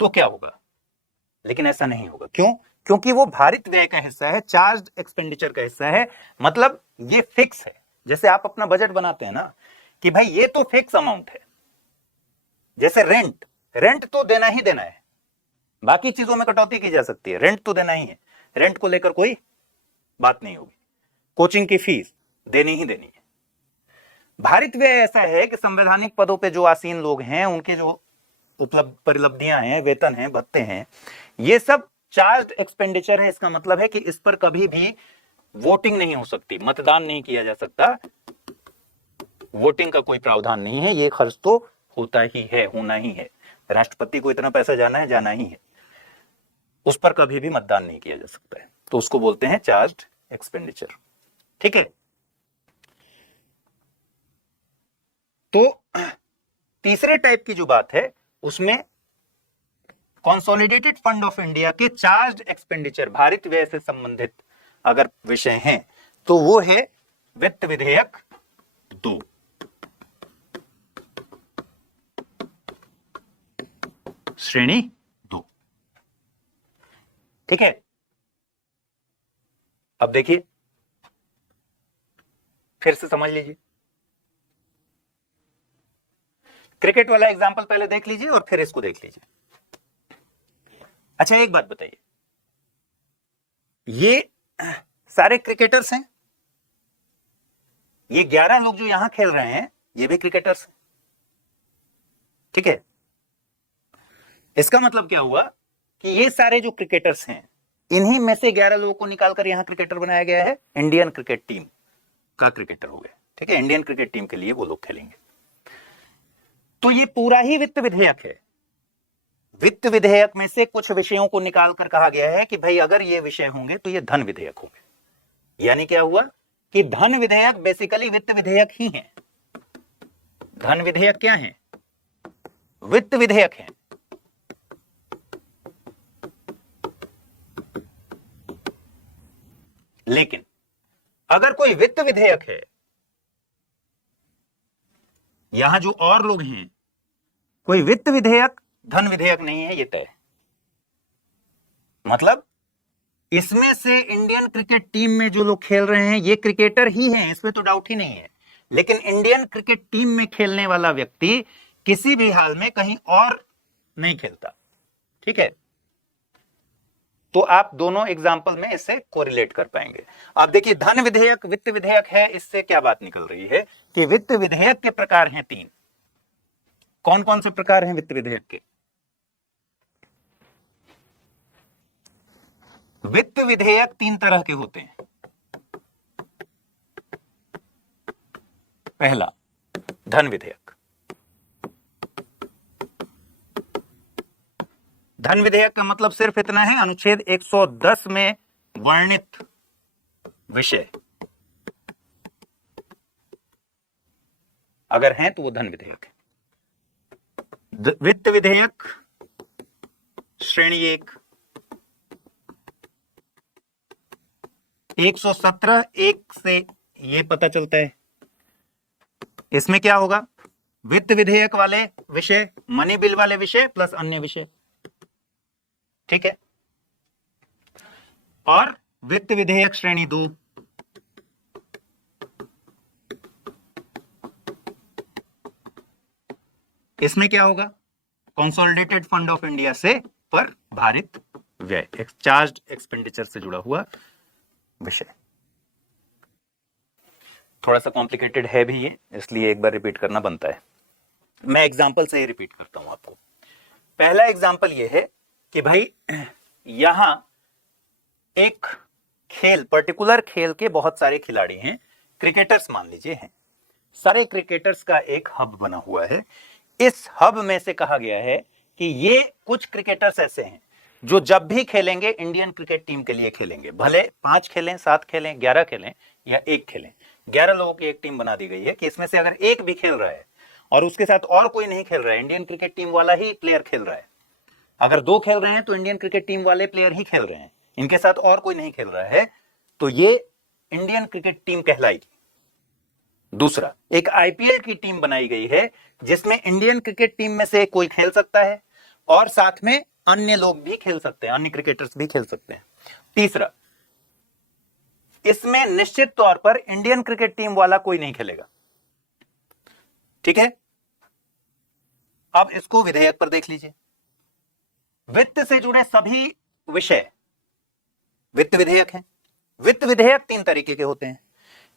तो क्या होगा? लेकिन ऐसा नहीं होगा। क्यों? क्योंकि वो भारित व्यय का हिस्सा है, चार्ज्ड एक्सपेंडिचर का हिस्सा है। मतलब ये फिक्स है। जैसे आप अपना बजट बनाते हैं ना कि भाई ये तो फिक्स अमाउंट है। जैसे रेंट तो देना ही देना है, बाकी चीजों में कटौती की जा सकती है, रेंट तो देना ही है, रेंट को लेकर कोई बात नहीं होगी। कोचिंग की फीस देनी ही देनी है। भारित व्यय ऐसा है कि संवैधानिक पदों पे जो आसीन लोग हैं, उनके जो उपलब्ध परिलब्धियां हैं, वेतन हैं, भत्ते हैं, ये सब चार्ज्ड एक्सपेंडिचर है। इसका मतलब है कि इस पर कभी भी वोटिंग नहीं हो सकती, मतदान नहीं किया जा सकता, वोटिंग का कोई प्रावधान नहीं है। ये खर्च तो होता ही है, होना ही है। राष्ट्रपति को इतना पैसा जाना है, जाना ही है, उस पर कभी भी मतदान नहीं किया जा सकता है। तो उसको बोलते हैं चार्ज्ड एक्सपेंडिचर। ठीक है, तो तीसरे टाइप की जो बात है उसमें कंसोलिडेटेड फंड ऑफ इंडिया के चार्ज्ड एक्सपेंडिचर, भारित व्यय से संबंधित अगर विषय हैं तो वो है वित्त विधेयक 2। श्रेणी 2। ठीक है, अब देखिए फिर से समझ लीजिए। क्रिकेट वाला एग्जांपल पहले देख लीजिए और फिर इसको देख लीजिए। अच्छा एक बात बताइए, ये सारे क्रिकेटर्स हैं, ये 11 लोग जो यहां खेल रहे हैं ये भी क्रिकेटर्स हैं। ठीक है, इसका मतलब क्या हुआ कि ये सारे जो क्रिकेटर्स हैं, इन्हीं में से 11 लोगों को निकालकर यहां क्रिकेटर बनाया गया है, इंडियन क्रिकेट टीम का क्रिकेटर हो गया। ठीक है, इंडियन क्रिकेट टीम के लिए वो लोग खेलेंगे। तो ये पूरा ही वित्त विधेयक है। वित्त विधेयक में से कुछ विषयों को निकालकर कहा गया है कि भाई अगर ये विषय होंगे तो ये धन विधेयक होंगे। यानी क्या हुआ कि धन विधेयक बेसिकली वित्त विधेयक ही है। धन विधेयक क्या है? वित्त विधेयक है। लेकिन अगर कोई वित्त विधेयक है, यहां जो और लोग हैं, कोई वित्त विधेयक धन विधेयक नहीं है, ये तय है। मतलब इसमें से इंडियन क्रिकेट टीम में जो लोग खेल रहे हैं ये क्रिकेटर ही हैं, इसमें तो डाउट ही नहीं है। लेकिन इंडियन क्रिकेट टीम में खेलने वाला व्यक्ति किसी भी हाल में कहीं और नहीं खेलता। ठीक है, तो आप दोनों एग्जाम्पल में इससे कोरिलेट कर पाएंगे। अब देखिए, धन विधेयक वित्त विधेयक है, इससे क्या बात निकल रही है कि वित्त विधेयक के प्रकार हैं 3। कौन कौन से प्रकार हैं वित्त विधेयक के? वित्त विधेयक 3 तरह के होते हैं। पहला, धन विधेयक। धन विधेयक का मतलब सिर्फ इतना है, अनुच्छेद 110 में वर्णित विषय अगर हैं तो वो धन विधेयक है। वित्त विधेयक श्रेणी 1, 117 1 से ये पता चलता है। इसमें क्या होगा? वित्त विधेयक वाले विषय, मनी बिल वाले विषय प्लस अन्य विषय। ठीक है, और वित्त विधेयक श्रेणी 2, इसमें क्या होगा? कंसोलिडेटेड फंड ऑफ इंडिया से पर भारित व्यय, चार्ज्ड एक्सपेंडिचर से जुड़ा हुआ विषय। थोड़ा सा कॉम्प्लिकेटेड है भी ये, इसलिए एक बार रिपीट करना बनता है। मैं एग्जांपल से ही रिपीट करता हूं आपको। पहला एग्जांपल ये है कि भाई यहां एक खेल, पर्टिकुलर खेल के बहुत सारे खिलाड़ी हैं, क्रिकेटर्स मान लीजिए हैं। सारे क्रिकेटर्स का एक हब बना हुआ है। इस हब में से कहा गया है कि ये कुछ क्रिकेटर्स ऐसे हैं जो जब भी खेलेंगे इंडियन क्रिकेट टीम के लिए खेलेंगे, भले 5 खेलें, 7 खेलें, 11 खेलें या 1 खेलें। 11 लोगों की एक टीम बना दी गई है कि इसमें से अगर एक भी खेल रहा है और उसके साथ और कोई नहीं खेल रहा है, इंडियन क्रिकेट टीम वाला ही प्लेयर खेल रहा है, अगर 2 खेल रहे हैं तो इंडियन क्रिकेट टीम वाले प्लेयर ही खेल रहे हैं, इनके साथ और कोई नहीं खेल रहा है, तो ये इंडियन क्रिकेट टीम कहलाएगी। दूसरा, एक आईपीएल की टीम बनाई गई है जिसमें इंडियन क्रिकेट टीम में से कोई खेल सकता है और साथ में अन्य लोग भी खेल सकते हैं, अन्य क्रिकेटर्स भी खेल सकते हैं। तीसरा, इसमें निश्चित तौर पर इंडियन क्रिकेट टीम वाला कोई नहीं खेलेगा। ठीक है, अब इसको विधेयक पर देख लीजिए। वित्त से जुड़े सभी विषय वित्त विधेयक हैं। वित्त विधेयक 3 तरीके के होते हैं।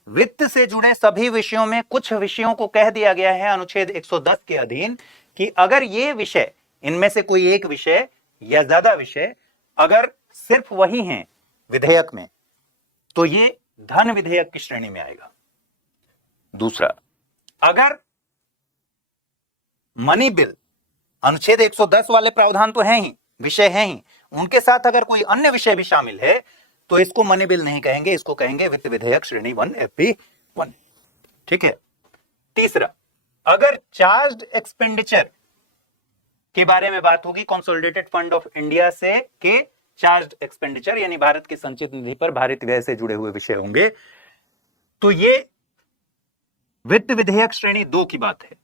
वित्त से जुड़े सभी विषयों में कुछ विषयों को कह दिया गया है अनुच्छेद 110 के अधीन कि अगर ये विषय, इनमें से कोई एक विषय या ज्यादा विषय अगर सिर्फ वही हैं विधेयक में, तो ये धन विधेयक की श्रेणी में आएगा। दूसरा, अगर मनी बिल, अनुच्छेद 110 वाले प्रावधान तो हैं ही, विषय हैं ही, उनके साथ अगर कोई अन्य विषय भी शामिल है तो इसको मनी बिल नहीं कहेंगे, इसको कहेंगे वित्त विधेयक श्रेणी 1 FP1। ठीक है। तीसरा, अगर चार्ज्ड एक्सपेंडिचर के बारे में बात होगी, कंसोलिडेटेड फंड ऑफ इंडिया से के चार्ज्ड एक्सपेंडिचर यानी भारत की संचित निधि पर भारित व्यय से जुड़े हुए विषय होंगे, तो ये वित्त विधेयक श्रेणी 2 की बात है।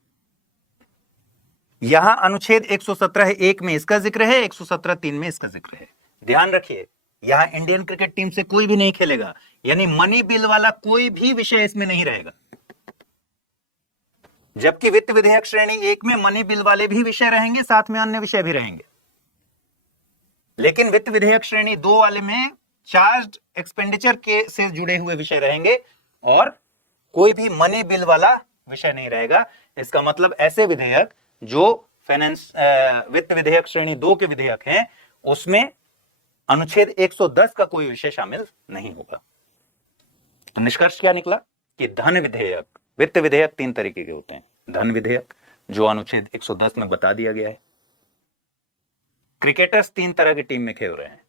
यहां अनुच्छेद 117(1) में इसका जिक्र है, 117(3) में इसका जिक्र है। ध्यान रखिए, यहां इंडियन क्रिकेट टीम से कोई भी नहीं खेलेगा, यानी मनी बिल वाला कोई भी विषय इसमें नहीं रहेगा। जबकि वित्त विधेयक श्रेणी 1 में मनी बिल वाले भी विषय रहेंगे, साथ में अन्य विषय भी रहेंगे। लेकिन वित्त विधेयक श्रेणी 2 वाले में चार्ज्ड एक्सपेंडिचर के से जुड़े हुए विषय रहेंगे और कोई भी मनी बिल वाला विषय नहीं रहेगा। इसका मतलब ऐसे विधेयक जो फाइनेंस वित्त विधेयक श्रेणी 2 के विधेयक हैं, उसमें अनुच्छेद 110 का कोई विषय शामिल नहीं होगा। तो निष्कर्ष क्या निकला कि धन विधेयक, वित्त विधेयक 3 तरीके के होते हैं। धन विधेयक जो अनुच्छेद 110 में बता दिया गया है। क्रिकेटर्स 3 तरह की टीम में खेल रहे हैं,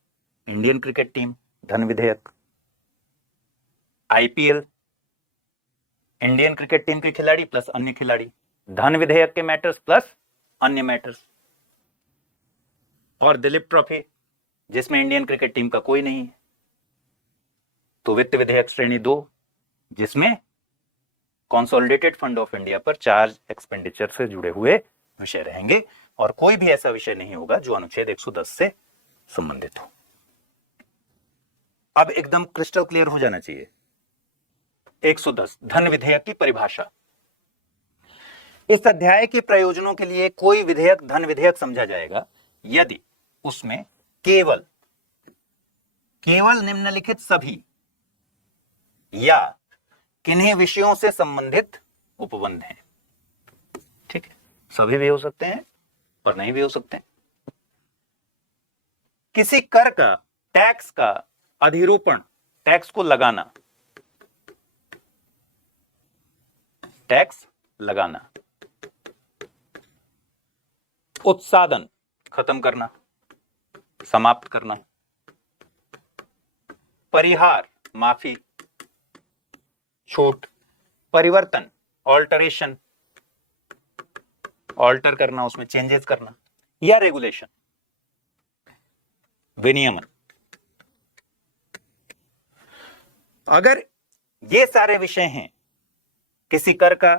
इंडियन क्रिकेट टीम, धन विधेयक। आईपीएल, इंडियन क्रिकेट टीम के खिलाड़ी प्लस अन्य खिलाड़ी, धन विधेयक के मैटर्स प्लस अन्य मैटर्स। और दिलीप ट्रॉफी जिसमें इंडियन क्रिकेट टीम का कोई नहीं है, तो वित्त विधेयक श्रेणी 2 जिसमें कंसोलिडेटेड फंड ऑफ इंडिया पर चार्ज एक्सपेंडिचर से जुड़े हुए विषय रहेंगे और कोई भी ऐसा विषय नहीं होगा जो अनुच्छेद 110 से संबंधित हो। अब एकदम क्रिस्टल क्लियर हो जाना चाहिए। 110 धन विधेयक की परिभाषा। इस अध्याय के प्रयोजनों के लिए कोई विधेयक धन विधेयक समझा जाएगा यदि उसमें केवल निम्नलिखित सभी या किन्हीं विषयों से संबंधित उपबंध हैं। ठीक है, सभी भी हो सकते हैं और नहीं भी हो सकते हैं। किसी कर का, टैक्स का अधिरूपण, टैक्स को लगाना, टैक्स लगाना, उत्सादन खत्म करना, समाप्त करना, परिहार माफी, छूट, परिवर्तन ऑल्टरेशन, ऑल्टर करना, उसमें चेंजेस करना, या रेगुलेशन विनियमन। अगर ये सारे विषय हैं, किसी कर का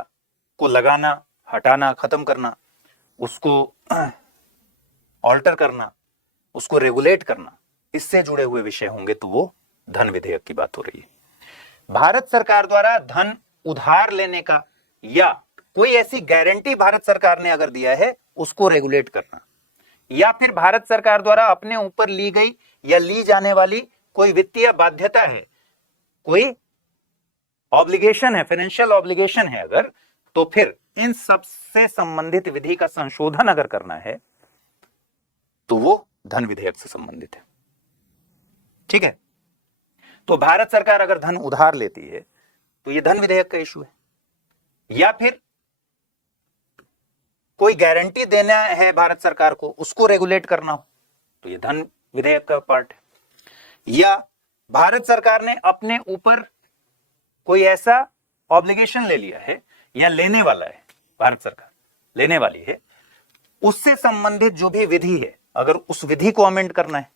को लगाना, हटाना, खत्म करना, उसको ऑल्टर करना, उसको रेगुलेट करना, इससे जुड़े हुए विषय होंगे तो वो धन विधेयक की बात हो रही है। भारत सरकार द्वारा धन उधार लेने का या कोई ऐसी गारंटी भारत सरकार ने अगर दिया है उसको रेगुलेट करना, या फिर भारत सरकार द्वारा अपने ऊपर ली गई या ली जाने वाली कोई वित्तीय बाध्यता है, कोई ऑब्लिगेशन है, फाइनेंशियल ऑब्लिगेशन है अगर, तो फिर इन सब से संबंधित विधि का संशोधन अगर करना है तो वो धन विधेयक से संबंधित है। ठीक है, तो भारत सरकार अगर धन उधार लेती है तो ये धन विधेयक का इशू है, या फिर कोई गारंटी देना है भारत सरकार को, उसको रेगुलेट करना हो तो ये धन विधेयक का पार्ट है, या भारत सरकार ने अपने ऊपर कोई ऐसा ऑब्लिगेशन ले लिया है या लेने वाला है, भारत सरकार लेने वाली है, उससे संबंधित जो भी विधि है अगर उस विधि को अमेंड करना है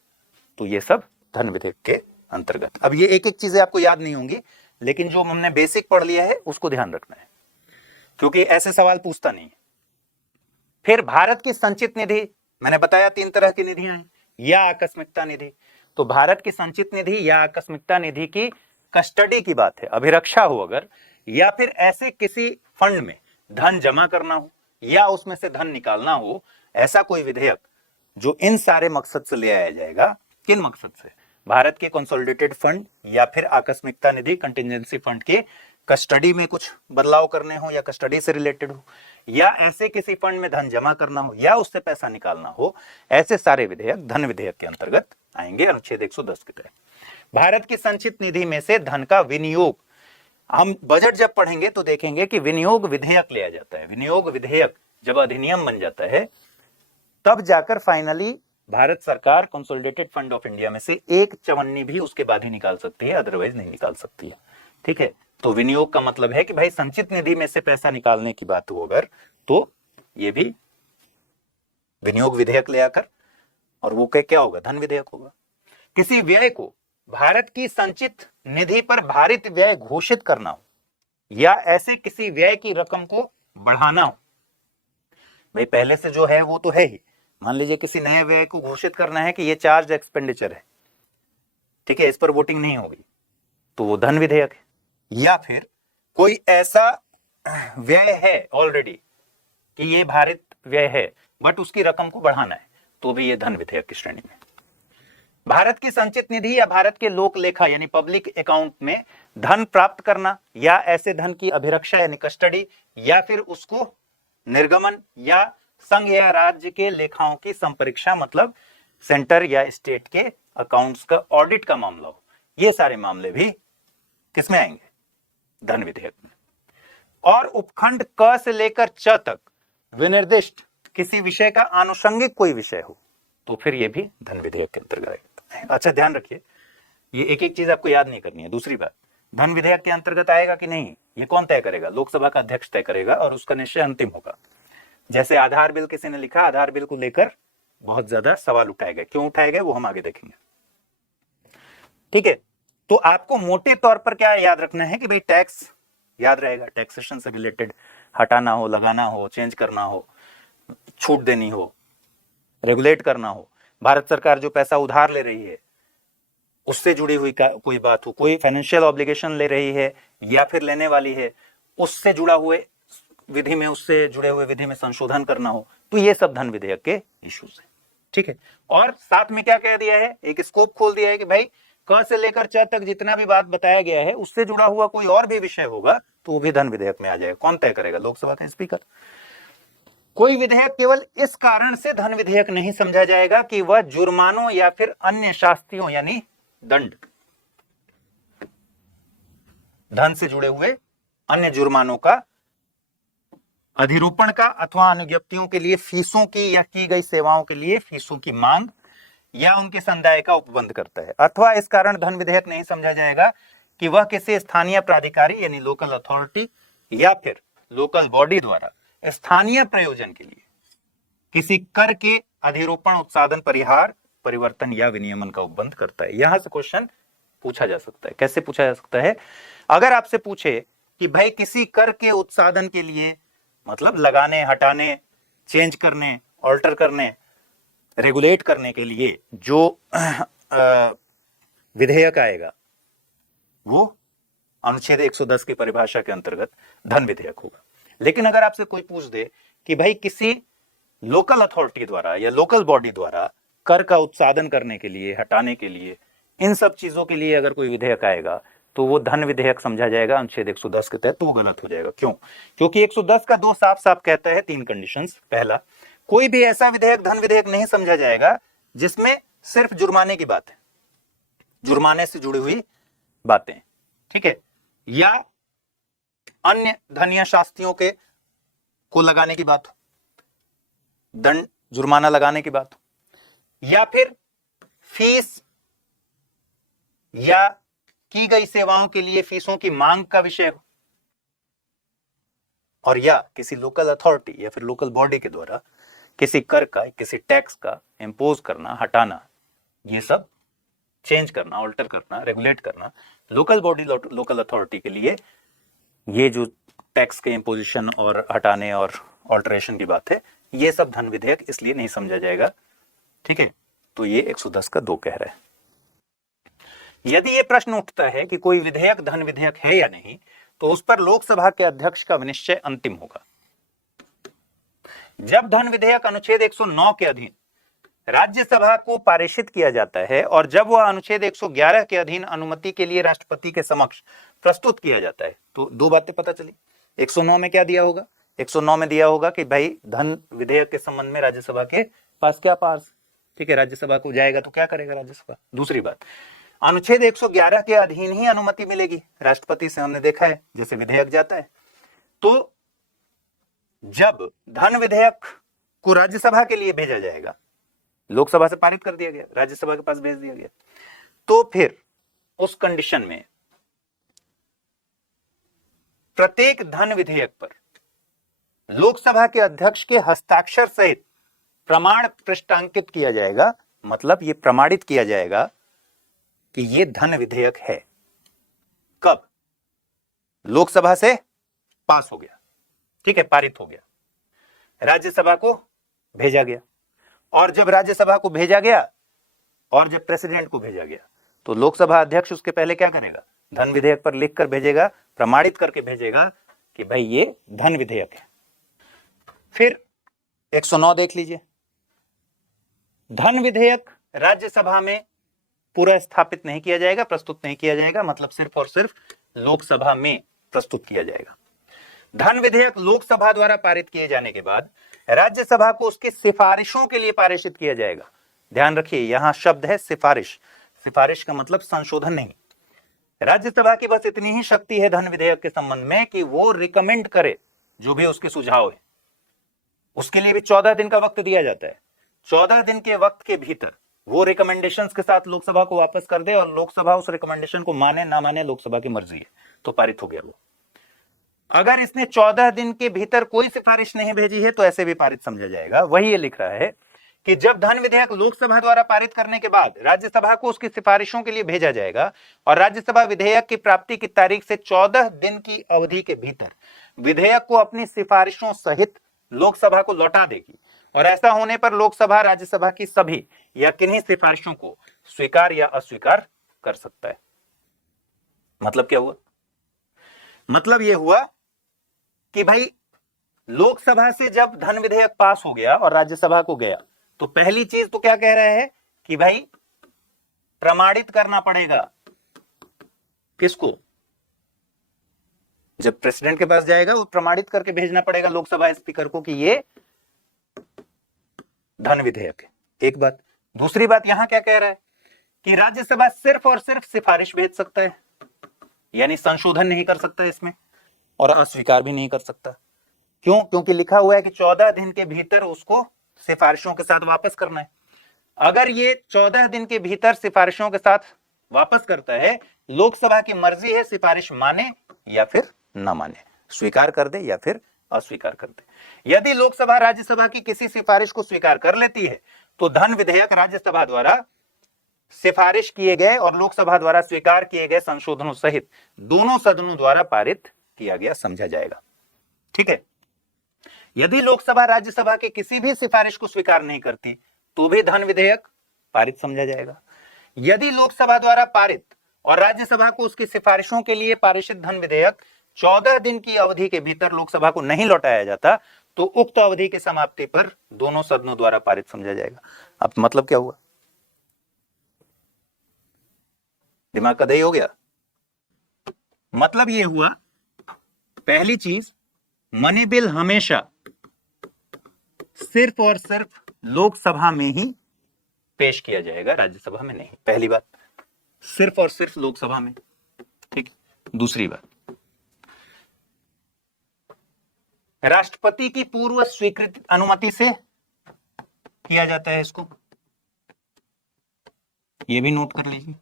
तो ये सब धन विधेयक के अंतर्गत। अब ये एक एक चीजें आपको याद नहीं होंगी, लेकिन जो हमने बेसिक पढ़ लिया है उसको ध्यान रखना है, क्योंकि ऐसे सवाल पूछता नहीं है। फिर भारत की संचित निधि, मैंने बताया 3 तरह की निधियां हैं, या आकस्मिकता निधि। तो भारत की संचित निधि या आकस्मिकता निधि की कस्टडी की बात है, अभिरक्षा हो अगर, या फिर ऐसे किसी फंड में धन जमा करना हो या उसमें से धन निकालना हो, ऐसा कोई विधेयक जो इन सारे मकसद से ले आया जाएगा। किन मकसद से? भारत के कंसोलिडेटेड फंड या फिर आकस्मिकता निधि, कंटिजेंसी फंड के कस्टडी में कुछ बदलाव करने हो या कस्टडी से रिलेटेड हो, या ऐसे किसी फंड में धन जमा करना हो या उससे पैसा निकालना हो, ऐसे सारे विधेयक धन विधेयक के अंतर्गत आएंगे अनुच्छेद 110 के तहत। भारत की संचित निधि में से धन का विनियोग, हम बजट जब पढ़ेंगे तो देखेंगे कि विनियोग विधेयक लिया जाता है। विनियोग विधेयक जब अधिनियम बन जाता है तब जाकर फाइनली भारत सरकार कंसोलिडेटेड फंड ऑफ इंडिया में से 1/54 भी उसके बाद ही निकाल सकती है, अदरवाइज नहीं निकाल सकती है। ठीक है, तो विनियोग का मतलब है कि भाई संचित निधि में से पैसा निकालने की बात हो अगर, तो ये भी विनियोग विधेयक ले आकर, और वो क्या होगा? धन विधेयक होगा। किसी व्यय को भारत की संचित निधि पर भारित व्यय घोषित करना हो या ऐसे किसी व्यय की रकम को बढ़ाना हो, भाई पहले से जो है वो तो है ही, मान लीजिए किसी नए व्यय को घोषित करना है कि ये चार्ज एक्सपेंडिचर है, ठीक है, इस पर वोटिंग नहीं होगी, तो वो धन विधेयक है। या फिर कोई ऐसा व्यय है ऑलरेडी कि ये भारित व्यय है बट उसकी रकम को बढ़ाना है, तो भी ये धन विधेयक की श्रेणी में। भारत की संचित निधि या भारत के लोक लेखा यानी पब्लिक अकाउंट में धन प्राप्त करना या ऐसे धन की अभिरक्षा यानी कस्टडी, या फिर उसको निर्गमन या संघ या राज्य के लेखाओं की संपरीक्षा, मतलब सेंटर या स्टेट के अकाउंट्स का ऑडिट का मामला हो, ये सारे मामले भी किसमें आएंगे? धन विधेयक में। और उपखंड क से लेकर च तक विनिर्दिष्ट किसी विषय का आनुषंगिक कोई विषय हो, तो फिर ये भी धन विधेयक के अंतर्गत आएगा। अच्छा ध्यान रखिए, ये एक एक चीज आपको याद नहीं करनी है। दूसरी बात, धन विधेयक के अंतर्गत आएगा कि नहीं ये कौन तय करेगा? लोकसभा का अध्यक्ष तय करेगा और उसका निश्चय अंतिम होगा। जैसे आधार बिल किसी ने लिखा, आधार बिल को लेकर बहुत ज्यादा सवाल उठाए गए, क्यों उठाए गए वो हम आगे देखेंगे। ठीक है, तो आपको मोटे तौर पर क्या याद रखना है कि भाई टैक्स याद रहेगा, टैक्सेशन से रिलेटेड हटाना हो, लगाना हो, चेंज करना हो, छूट देनी हो, रेगुलेट करना हो, भारत सरकार जो पैसा उधार ले रही है उससे जुड़ी हुई कोई बात हो, कोई फाइनेंशियल ऑब्लिगेशन ले रही है या फिर लेने वाली है, उससे जुड़ा हुए विधि में उससे जुड़े हुए विधि में संशोधन करना हो, तो ये सब धन विधेयक के इश्यूज है। ठीक है, और साथ में क्या कह दिया है, एक स्कोप खोल दिया है कि भाई क से लेकर च तक जितना भी बात बताया गया है उससे जुड़ा हुआ कोई और भी विषय होगा तो वो भी धन विधेयक में आ जाएगा। कौन तय करेगा? लोकसभा का स्पीकर। कोई विधेयक केवल इस कारण से धन विधेयक नहीं समझा जाएगा कि वह जुर्मानों या फिर अन्य शास्तियों यानी दंड, धन से जुड़े हुए अन्य जुर्मानों का, अधिरूपण का अथवा अनुज्ञप्तियों के लिए फीसों की या की गई सेवाओं के लिए फीसों की मांग या उनके संदाय का उपबंध करता है। अथवा इस कारण धन विधेयक नहीं समझा जाएगा कि वह किसी स्थानीय प्राधिकारी यानी लोकल अथॉरिटी या फिर लोकल बॉडी द्वारा स्थानीय प्रयोजन के लिए किसी कर के अधिरूपण, उत्सादन, परिहार, परिवर्तन या विनियमन का उपबंध करता है। यहां से क्वेश्चन पूछा जा सकता है। कैसे पूछा जा सकता है? अगर आपसे पूछे कि भाई किसी कर के उत्सादन के लिए, मतलब लगाने, हटाने, चेंज करने, ऑल्टर करने, रेगुलेट करने के लिए जो विधेयक आएगा वो अनुच्छेद 110 की परिभाषा के अंतर्गत धन विधेयक होगा। लेकिन अगर आपसे कोई पूछ दे कि भाई किसी लोकल अथॉरिटी द्वारा या लोकल बॉडी द्वारा कर का उत्सादन करने के लिए, हटाने के लिए, इन सब चीजों के लिए अगर कोई विधेयक आएगा तो वो धन विधेयक समझा जाएगा अनुच्छेद 110 के तहत, तो वो गलत हो जाएगा। क्यों? क्योंकि 110 का 2 साफ साफ कहता है 3 कंडीशंस। पहला, कोई भी ऐसा विधेयक धन विधेयक नहीं समझा जाएगा जिसमें सिर्फ जुर्माने की बात है, जुर्माने से जुड़ी हुई बातें, ठीक है, या अन्य धन या शास्तियों के को लगाने की बात हो, दंड जुर्माना लगाने की बात हो, या फिर फीस या की गई सेवाओं के लिए फीसों की मांग का विषय हो, और या किसी लोकल अथॉरिटी या फिर लोकल बॉडी के द्वारा किसी कर का, किसी टैक्स का इंपोज करना, हटाना, ये सब चेंज करना, ऑल्टर करना, रेगुलेट करना, लोकल बॉडी, लोकल अथॉरिटी के लिए ये जो टैक्स के इंपोजिशन और हटाने और ऑल्टरेशन की बात है, ये सब धन विधेयक इसलिए नहीं समझा जाएगा। ठीक है, तो ये 110 का 2 कह रहा है। यदि ये प्रश्न उठता है कि कोई विधेयक धन विधेयक है या नहीं, तो उस पर लोकसभा के अध्यक्ष का विनिश्चय अंतिम होगा। जब धन विधेयक अनुच्छेद 109 के अधीन राज्यसभा को पारित किया जाता है और जब वह अनुच्छेद 111 के अधीन अनुमति के लिए राष्ट्रपति के समक्ष प्रस्तुत किया जाता है, तो 2 बातें पता चली। 109 में क्या दिया होगा? 109 में दिया होगा कि भाई धन विधेयक के संबंध में राज्यसभा के पास क्या पास, ठीक है, राज्यसभा को जाएगा तो क्या करेगा राज्यसभा। दूसरी बात, अनुच्छेद 111 के अधीन ही अनुमति मिलेगी राष्ट्रपति से, हमने देखा है जैसे विधेयक जाता है। तो जब धन विधेयक को राज्यसभा के लिए भेजा जाएगा, लोकसभा से पारित कर दिया गया, राज्यसभा के पास भेज दिया गया, तो फिर उस कंडीशन में प्रत्येक धन विधेयक पर लोकसभा के अध्यक्ष के हस्ताक्षर सहित प्रमाण पृष्ठांकित किया जाएगा। मतलब ये प्रमाणित किया जाएगा कि ये धन विधेयक है। कब? लोकसभा से पास हो गया, ठीक है, पारित हो गया, राज्यसभा को भेजा गया, और जब राज्यसभा को भेजा गया और जब प्रेसिडेंट को भेजा गया, तो लोकसभा अध्यक्ष उसके पहले क्या करेगा? धन विधेयक पर लिखकर भेजेगा, प्रमाणित करके भेजेगा कि भाई ये धन विधेयक है। फिर 109 देख लीजिए, धन विधेयक राज्यसभा में पूरा स्थापित नहीं किया जाएगा, प्रस्तुत नहीं किया जाएगा, मतलब सिर्फ और सिर्फ लोकसभा में प्रस्तुत किया जाएगा। धन विधेयक लोकसभा द्वारा पारित किए जाने के बाद राज्यसभा को उसकी सिफारिशों के लिए पारित किया जाएगा। ध्यान रखिए, यहां शब्द है सिफारिश। सिफारिश का मतलब संशोधन नहीं। राज्यसभा की बस इतनी ही शक्ति है धन विधेयक के संबंध में कि वो रिकमेंड करे जो भी उसके सुझाव है। उसके लिए भी 14 दिन का वक्त दिया जाता है। 14 दिन के वक्त के भीतर वो रिकमेंडेशंस के साथ लोकसभा को वापस कर दे, और लोकसभा उस रिकमेंडेशन को माने ना माने लोकसभा की मर्जी है, तो पारित हो गया वो। अगर इसने 14 दिन के भीतर कोई सिफारिश नहीं भेजी है तो ऐसे भी पारित समझा जाएगा। वही ये लिख रहा है कि जब धन विधेयक लोकसभा द्वारा पारित करने के बाद राज्यसभा को उसकी सिफारिशों के लिए भेजा जाएगा, और राज्यसभा विधेयक की प्राप्ति की तारीख से 14 दिन की अवधि के भीतर विधेयक को अपनी सिफारिशों सहित लोकसभा को लौटा देगी, और ऐसा होने पर लोकसभा राज्यसभा की सभी या किन्हीं सिफारिशों को स्वीकार या अस्वीकार कर सकता है। मतलब क्या हुआ? मतलब यह हुआ कि भाई लोकसभा से जब धन विधेयक पास हो गया और राज्यसभा को गया, तो पहली चीज तो क्या कह रहा है कि भाई प्रमाणित करना पड़ेगा। किसको? जब प्रेसिडेंट के पास जाएगा वो प्रमाणित करके भेजना पड़ेगा लोकसभा स्पीकर को कि ये धन विधेयक है। एक बात। दूसरी बात यहां क्या कह रहा है कि राज्यसभा सिर्फ और सिर्फ सिफारिश भेज सकता है, यानी संशोधन नहीं कर सकता इसमें और अस्वीकार भी नहीं कर सकता। क्यों? क्योंकि लिखा हुआ है कि 14 दिन के भीतर उसको सिफारिशों के साथ वापस करना है। अगर ये 14 दिन के भीतर सिफारिशों के साथ वापस करता है, लोकसभा की मर्जी है सिफारिश माने या फिर ना माने, स्वीकार कर दे या फिर अस्वीकार कर दे। यदि लोकसभा राज्यसभा की किसी सिफारिश को स्वीकार कर लेती है तो धन विधेयक राज्यसभा द्वारा सिफारिश किए गए और लोकसभा द्वारा स्वीकार किए गए संशोधनों सहित दोनों सदनों द्वारा पारित किया गया समझा जाएगा। ठीक है। यदि लोकसभा राज्यसभा की किसी भी सिफारिश को स्वीकार नहीं करती तो भी धन विधेयक पारित समझा जाएगा। यदि लोकसभा द्वारा पारित और राज्यसभा को उसकी सिफारिशों के लिए पारित धन विधेयक 14 दिन की अवधि के भीतर लोकसभा को नहीं लौटाया जाता तो उक्त अवधि की समाप्ति पर दोनों सदनों द्वारा पारित समझा जाएगा। अब मतलब क्या हुआ? दिमाग कदई हो गया। मतलब यह हुआ, पहली चीज, मनी बिल हमेशा सिर्फ और सिर्फ लोकसभा में ही पेश किया जाएगा, राज्यसभा में नहीं। पहली बात, सिर्फ और सिर्फ लोकसभा में। ठीक। दूसरी बात, राष्ट्रपति की पूर्व स्वीकृति अनुमति से किया जाता है इसको, यह भी नोट कर लीजिए,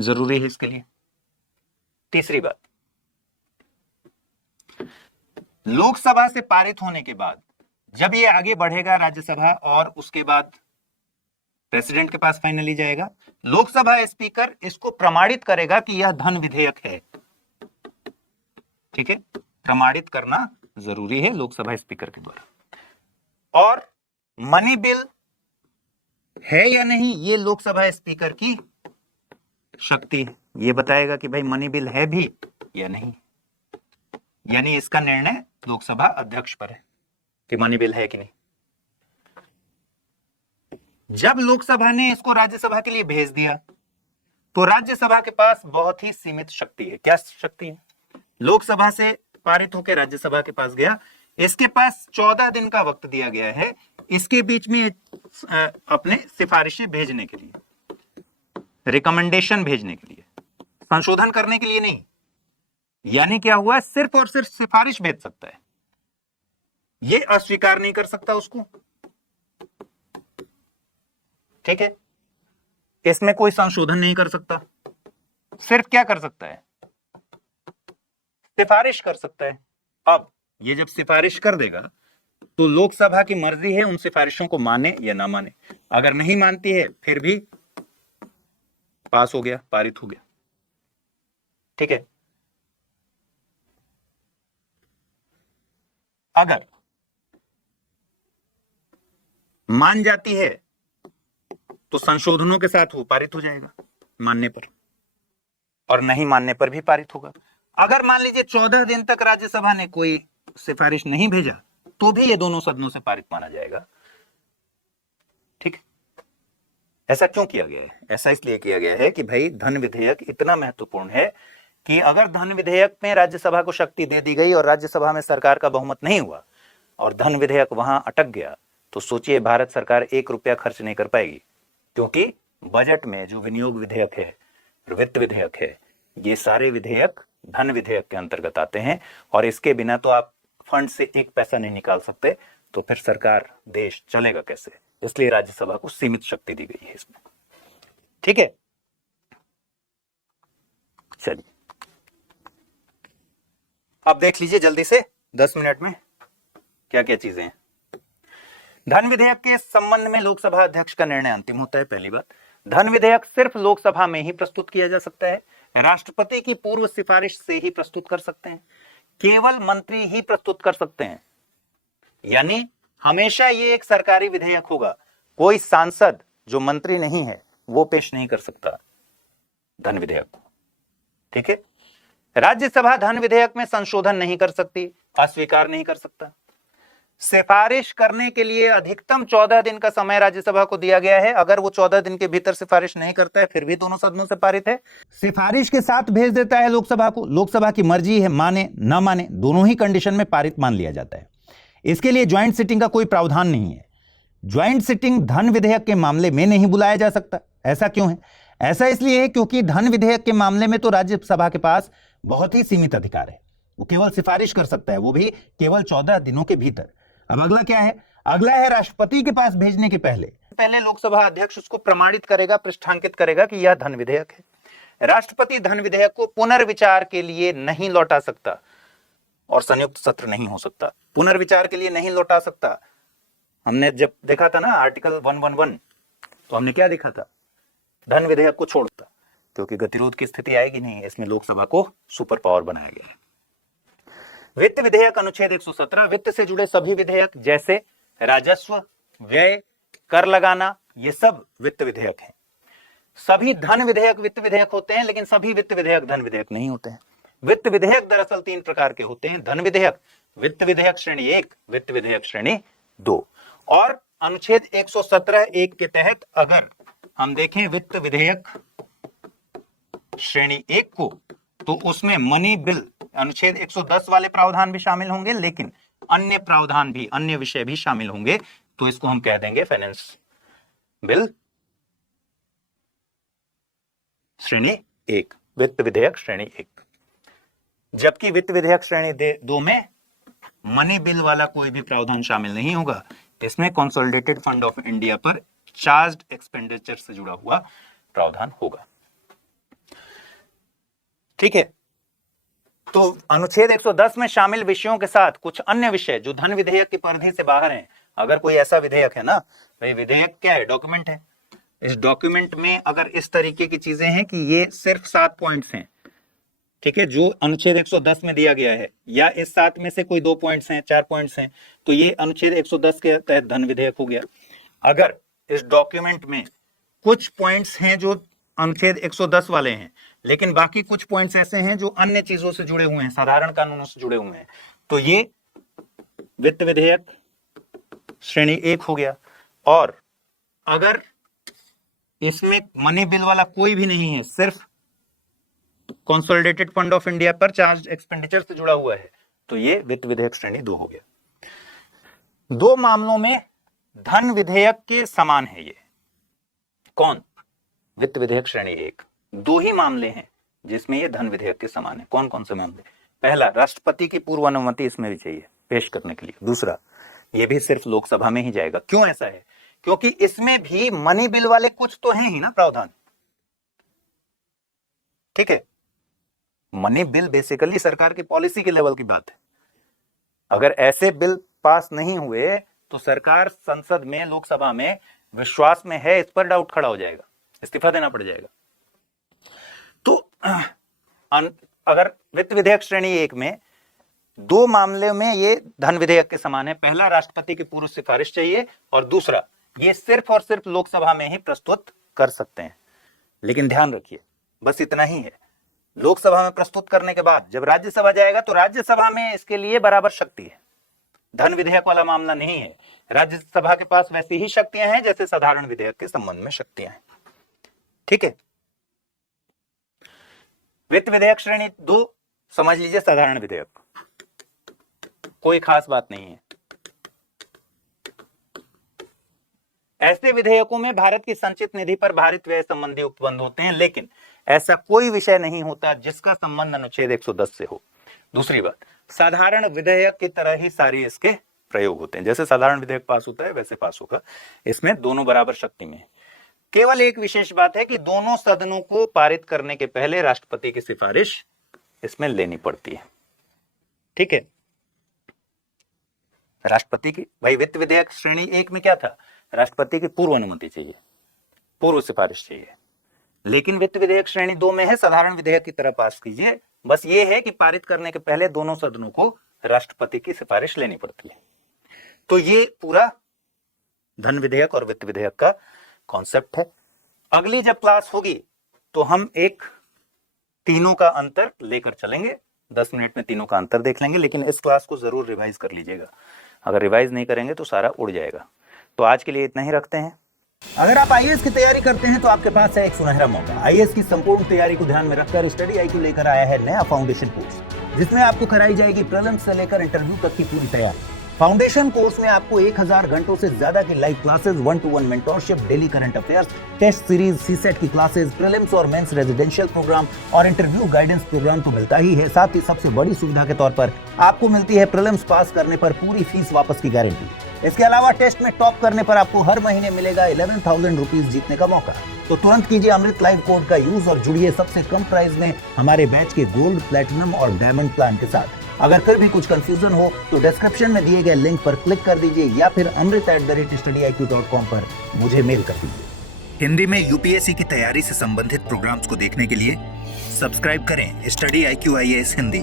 जरूरी है इसके लिए। तीसरी बात, लोकसभा से पारित होने के बाद जब ये आगे बढ़ेगा राज्यसभा और उसके बाद प्रेसिडेंट के पास फाइनली जाएगा, लोकसभा स्पीकर इसको प्रमाणित करेगा कि यह धन विधेयक है। ठीक है, प्रमाणित करना जरूरी है लोकसभा स्पीकर के द्वारा। और मनी बिल है या नहीं ये लोकसभा स्पीकर की शक्ति है, ये बताएगा कि भाई मनी बिल है भी या नहीं। यानी इसका निर्णय लोकसभा अध्यक्ष पर है कि मनी बिल है कि नहीं। जब लोकसभा ने इसको राज्यसभा के लिए भेज दिया तो राज्यसभा के पास बहुत ही सीमित शक्ति है। क्या शक्ति है? लोकसभा से पारित होकर राज्यसभा के पास गया, इसके पास 14 दिन का वक्त दिया गया है इसके बीच में अपने सिफारिशें भेजने के लिए, रिकमेंडेशन भेजने के लिए, संशोधन करने के लिए नहीं। यानी क्या हुआ? सिर्फ और सिर्फ सिफारिश भेज सकता है, ये अस्वीकार नहीं कर सकता उसको। ठीक है, इसमें कोई संशोधन नहीं कर सकता, सिर्फ क्या कर सकता है? सिफारिश कर सकता है। अब ये जब सिफारिश कर देगा तो लोकसभा की मर्जी है उन सिफारिशों को माने या ना माने। अगर नहीं मानती है फिर भी पास हो गया, पारित हो गया। ठीक है। अगर मान जाती है तो संशोधनों के साथ वो पारित हो जाएगा मानने पर, और नहीं मानने पर भी पारित होगा। अगर मान लीजिए 14 दिन तक राज्यसभा ने कोई सिफारिश नहीं भेजा तो भी ये दोनों सदनों से पारित माना जाएगा। ठीक है। ऐसा क्यों किया गया है? ऐसा इसलिए किया गया है कि भाई धन विधेयक इतना महत्वपूर्ण है कि अगर धन विधेयक में राज्यसभा को शक्ति दे दी गई और राज्यसभा में सरकार का बहुमत नहीं हुआ और धन विधेयक वहां अटक गया तो सोचिए भारत सरकार 1 रुपया खर्च नहीं कर पाएगी, क्योंकि बजट में जो विनियोग विधेयक है, वित्त विधेयक है, ये सारे विधेयक धन विधेयक के अंतर्गत आते हैं और इसके बिना तो आप फंड से 1 पैसा नहीं निकाल सकते, तो फिर सरकार, देश चलेगा कैसे? इसलिए राज्यसभा को सीमित शक्ति दी गई है इसमें। ठीक है, चलिए अब देख लीजिए जल्दी से 10 मिनट में क्या क्या चीजें हैं। धन विधेयक के संबंध में लोकसभा अध्यक्ष का निर्णय अंतिम होता है। पहली बात, धन विधेयक सिर्फ लोकसभा में ही प्रस्तुत किया जा सकता है, राष्ट्रपति की पूर्व सिफारिश से ही प्रस्तुत कर सकते हैं, केवल मंत्री ही प्रस्तुत कर सकते हैं। यानी हमेशा ये एक सरकारी विधेयक होगा, कोई सांसद जो मंत्री नहीं है वो पेश नहीं कर सकता धन विधेयक को। ठीक है। राज्यसभा धन विधेयक में संशोधन नहीं कर सकती अस्वीकार नहीं कर सकता। सिफारिश करने के लिए अधिकतम 14 दिन का समय राज्यसभा को दिया गया है। अगर वो 14 दिन के भीतर सिफारिश नहीं करता है फिर भी दोनों सदनों से पारित है। सिफारिश के साथ भेज देता है लोकसभा को, लोकसभा की मर्जी है, माने ना माने, दोनों ही कंडीशन में पारित मान लिया जाता है। इसके लिए ज्वाइंट सिटिंग का कोई प्रावधान नहीं है। ज्वाइंट सिटिंग धन विधेयक के मामले में नहीं बुलाया जा सकता। ऐसा क्यों है? ऐसा इसलिए है क्योंकि धन विधेयक के मामले में तो राज्यसभा के पास बहुत ही सीमित अधिकार है। वो केवल सिफारिश कर सकता है, वो भी केवल 14 दिनों के भीतर। अब अगला क्या है? अगला है राष्ट्रपति के पास भेजने के पहले लोकसभा अध्यक्ष उसको प्रमाणित करेगा, पृष्ठांकित करेगा कि यह धन विधेयक है। राष्ट्रपति धन विधेयक को पुनर्विचार के लिए नहीं लौटा सकता और संयुक्त सत्र नहीं हो सकता। पुनर्विचार के लिए नहीं लौटा सकता। हमने जब देखा था ना आर्टिकल 111, तो हमने क्या देखा था? धन विधेयक को छोड़ता, क्योंकि गतिरोध की स्थिति आएगी नहीं। इसमें लोकसभा को सुपर पावर बनाया गया है। वित्त विधेयक अनुच्छेद 117, वित्त से जुड़े सभी विधेयक जैसे राजस्व, व्यय, कर लगाना, ये सब वित्त विधेयक हैं। सभी धन विधेयक वित्त विधेयक होते हैं, लेकिन सभी वित्त विधेयक धन विधेयक नहीं होते हैं। वित्त विधेयक दरअसल 3 प्रकार के होते हैं: धन विधेयक, वित्त विधेयक श्रेणी 1, वित्त विधेयक श्रेणी 2। और अनुच्छेद 117(1) के तहत अगर हम देखें वित्त विधेयक श्रेणी 1 को, तो उसमें मनी बिल अनुच्छेद 110 वाले प्रावधान भी शामिल होंगे, लेकिन अन्य प्रावधान भी, अन्य विषय भी शामिल होंगे। तो इसको हम कह देंगे फाइनेंस बिल श्रेणी 1, वित्त विधेयक श्रेणी 1। जबकि वित्त विधेयक श्रेणी 2 में मनी बिल वाला कोई भी प्रावधान शामिल नहीं होगा। इसमें कंसोलिडेटेड फंड ऑफ इंडिया पर चार्ज्ड एक्सपेंडिचर से जुड़ा हुआ प्रावधान होगा। ठीक है। तो अनुच्छेद 110 में शामिल विषयों के साथ कुछ अन्य विषय जो धन विधेयक की परिधि से बाहर हैं, अगर कोई ऐसा विधेयक है ना, भाई विधेयक क्या है? डॉक्यूमेंट है। इस डॉक्यूमेंट में अगर इस तरीके की चीजें हैं कि ये सिर्फ 7 पॉइंट्स हैं, ठीक है, जो अनुच्छेद 110 में दिया गया है, या इस 7 में से कोई 2 पॉइंट्स हैं, 4 पॉइंट्स हैं, तो ये अनुच्छेद 110 के तहत धन विधेयक हो गया। अगर इस डॉक्यूमेंट में कुछ पॉइंट्स हैं जो अनुच्छेद 110 वाले हैं, लेकिन बाकी कुछ पॉइंट्स ऐसे हैं जो अन्य चीजों से जुड़े हुए हैं, साधारण कानूनों से जुड़े हुए हैं, तो ये वित्त विधेयक श्रेणी 1 हो गया। और अगर इसमें मनी बिल वाला कोई भी नहीं है, सिर्फ कंसोलिडेटेड फंड ऑफ इंडिया पर चार्ज एक्सपेंडिचर से जुड़ा हुआ है, तो ये वित्त विधेयक श्रेणी 2 हो गया। 2 मामलों में धन विधेयक के समान है ये। कौन? वित्त विधेयक श्रेणी 1। 2 ही मामले हैं जिसमें ये धन विधेयक के समान है। कौन कौन से मामले? पहला, राष्ट्रपति की पूर्व अनुमति इसमें भी चाहिए पेश करने के लिए। दूसरा, ये भी सिर्फ लोकसभा में ही जाएगा। क्यों ऐसा है? क्योंकि इसमें भी मनी बिल वाले कुछ तो हैं ही ना प्रावधान। ठीक है, मनी बिल बेसिकली सरकार की पॉलिसी के लेवल की बात है। अगर ऐसे बिल पास नहीं हुए तो सरकार संसद में, लोकसभा में विश्वास में है, इस पर डाउट खड़ा हो जाएगा, इस्तीफा देना पड़ जाएगा। तो अगर वित्त विधेयक श्रेणी 1 में 2 मामले में ये धन विधेयक के समान है। पहला, राष्ट्रपति की पूर्व सिफारिश चाहिए, और दूसरा, ये सिर्फ और सिर्फ लोकसभा में ही प्रस्तुत कर सकते हैं। लेकिन ध्यान रखिए, बस इतना ही है। लोकसभा में प्रस्तुत करने के बाद जब राज्यसभा जाएगा तो राज्यसभा में इसके लिए बराबर शक्ति है। धन विधेयक वाला मामला नहीं है। राज्यसभा के पास वैसी ही शक्तियां हैं जैसे साधारण विधेयक के संबंध में शक्तियां हैं। ठीक है। वित्त विधेयक श्रेणी 2 समझ लीजिए साधारण विधेयक, कोई खास बात नहीं है। ऐसे विधेयकों में भारत की संचित निधि पर भारित व्यय संबंधी उपबंध होते हैं, लेकिन ऐसा कोई विषय नहीं होता जिसका संबंध अनुच्छेद 110 से हो। दूसरी बात, साधारण विधेयक की तरह ही सारे इसके प्रयोग होते हैं। जैसे साधारण विधेयक पास होता है वैसे पास होगा। इसमें दोनों बराबर शक्ति में है। केवल एक विशेष बात है कि दोनों सदनों को पारित करने के पहले राष्ट्रपति की सिफारिश इसमें लेनी पड़ती है। ठीक है। राष्ट्रपति की, भाई वित्त विधेयक श्रेणी 1 में क्या था? राष्ट्रपति की पूर्व अनुमति चाहिए, पूर्व सिफारिश चाहिए। लेकिन वित्त विधेयक श्रेणी 2 में है साधारण विधेयक की तरह पास कीजिए। बस ये है कि पारित करने के पहले दोनों सदनों को राष्ट्रपति की सिफारिश लेनी पड़ती है। तो ये पूरा धन विधेयक और वित्त विधेयक का कॉन्सेप्ट है। अगली जब क्लास होगी तो हम एक तीनों का अंतर लेकर चलेंगे 10 मिनट में तीनों का अंतर देख लेंगे, लेकिन इस क्लास को जरूर रिवाइज कर लीजिएगा। अगर रिवाइज नहीं करेंगे तो सारा उड़ जाएगा। तो आज के लिए इतना ही रखते हैं। अगर आप आईएएस की तैयारी करते हैं तो आपके पास है एक सुनहरा मौका। आईएएस की संपूर्ण तैयारी को ध्यान में रखकर स्टडी आईक्यू लेकर आया है नया फाउंडेशन कोर्स, जिसमें आपको कराई जाएगी प्रीलिम्स से लेकर इंटरव्यू तक की पूरी तैयारी। फाउंडेशन कोर्स में आपको 1000 घंटों से ज्यादा की live classes, 1-to-1 mentorship, daily current affairs, test series, CSAT की क्लासेस, प्रीलिम्स और मेंस रेजिडेंशियल प्रोग्राम और इंटरव्यू गाइडेंस प्रोग्राम तो मिलता ही है। साथ ही सबसे बड़ी सुविधा के तौर पर आपको मिलती है प्रीलिम्स पास करने पर पूरी फीस वापस की गारंटी। इसके अलावा टेस्ट में टॉप करने पर आपको हर महीने मिलेगा 11,000 रुपीज जीतने का मौका। तो तुरंत कीजिए अमृत लाइव कोड का यूज और जुड़िए सबसे कम प्राइस में हमारे बैच के गोल्ड, प्लेटिनम और डायमंड प्लान के साथ। अगर फिर भी कुछ कंफ्यूजन हो तो डिस्क्रिप्शन में दिए गए लिंक पर क्लिक कर दीजिए या फिर amrit@studiiq.com पर मुझे मेल कर दीजिए। हिंदी में यूपीएससी की तैयारी से संबंधित प्रोग्राम्स को देखने के लिए सब्सक्राइब करें स्टडी IQ IAS हिंदी।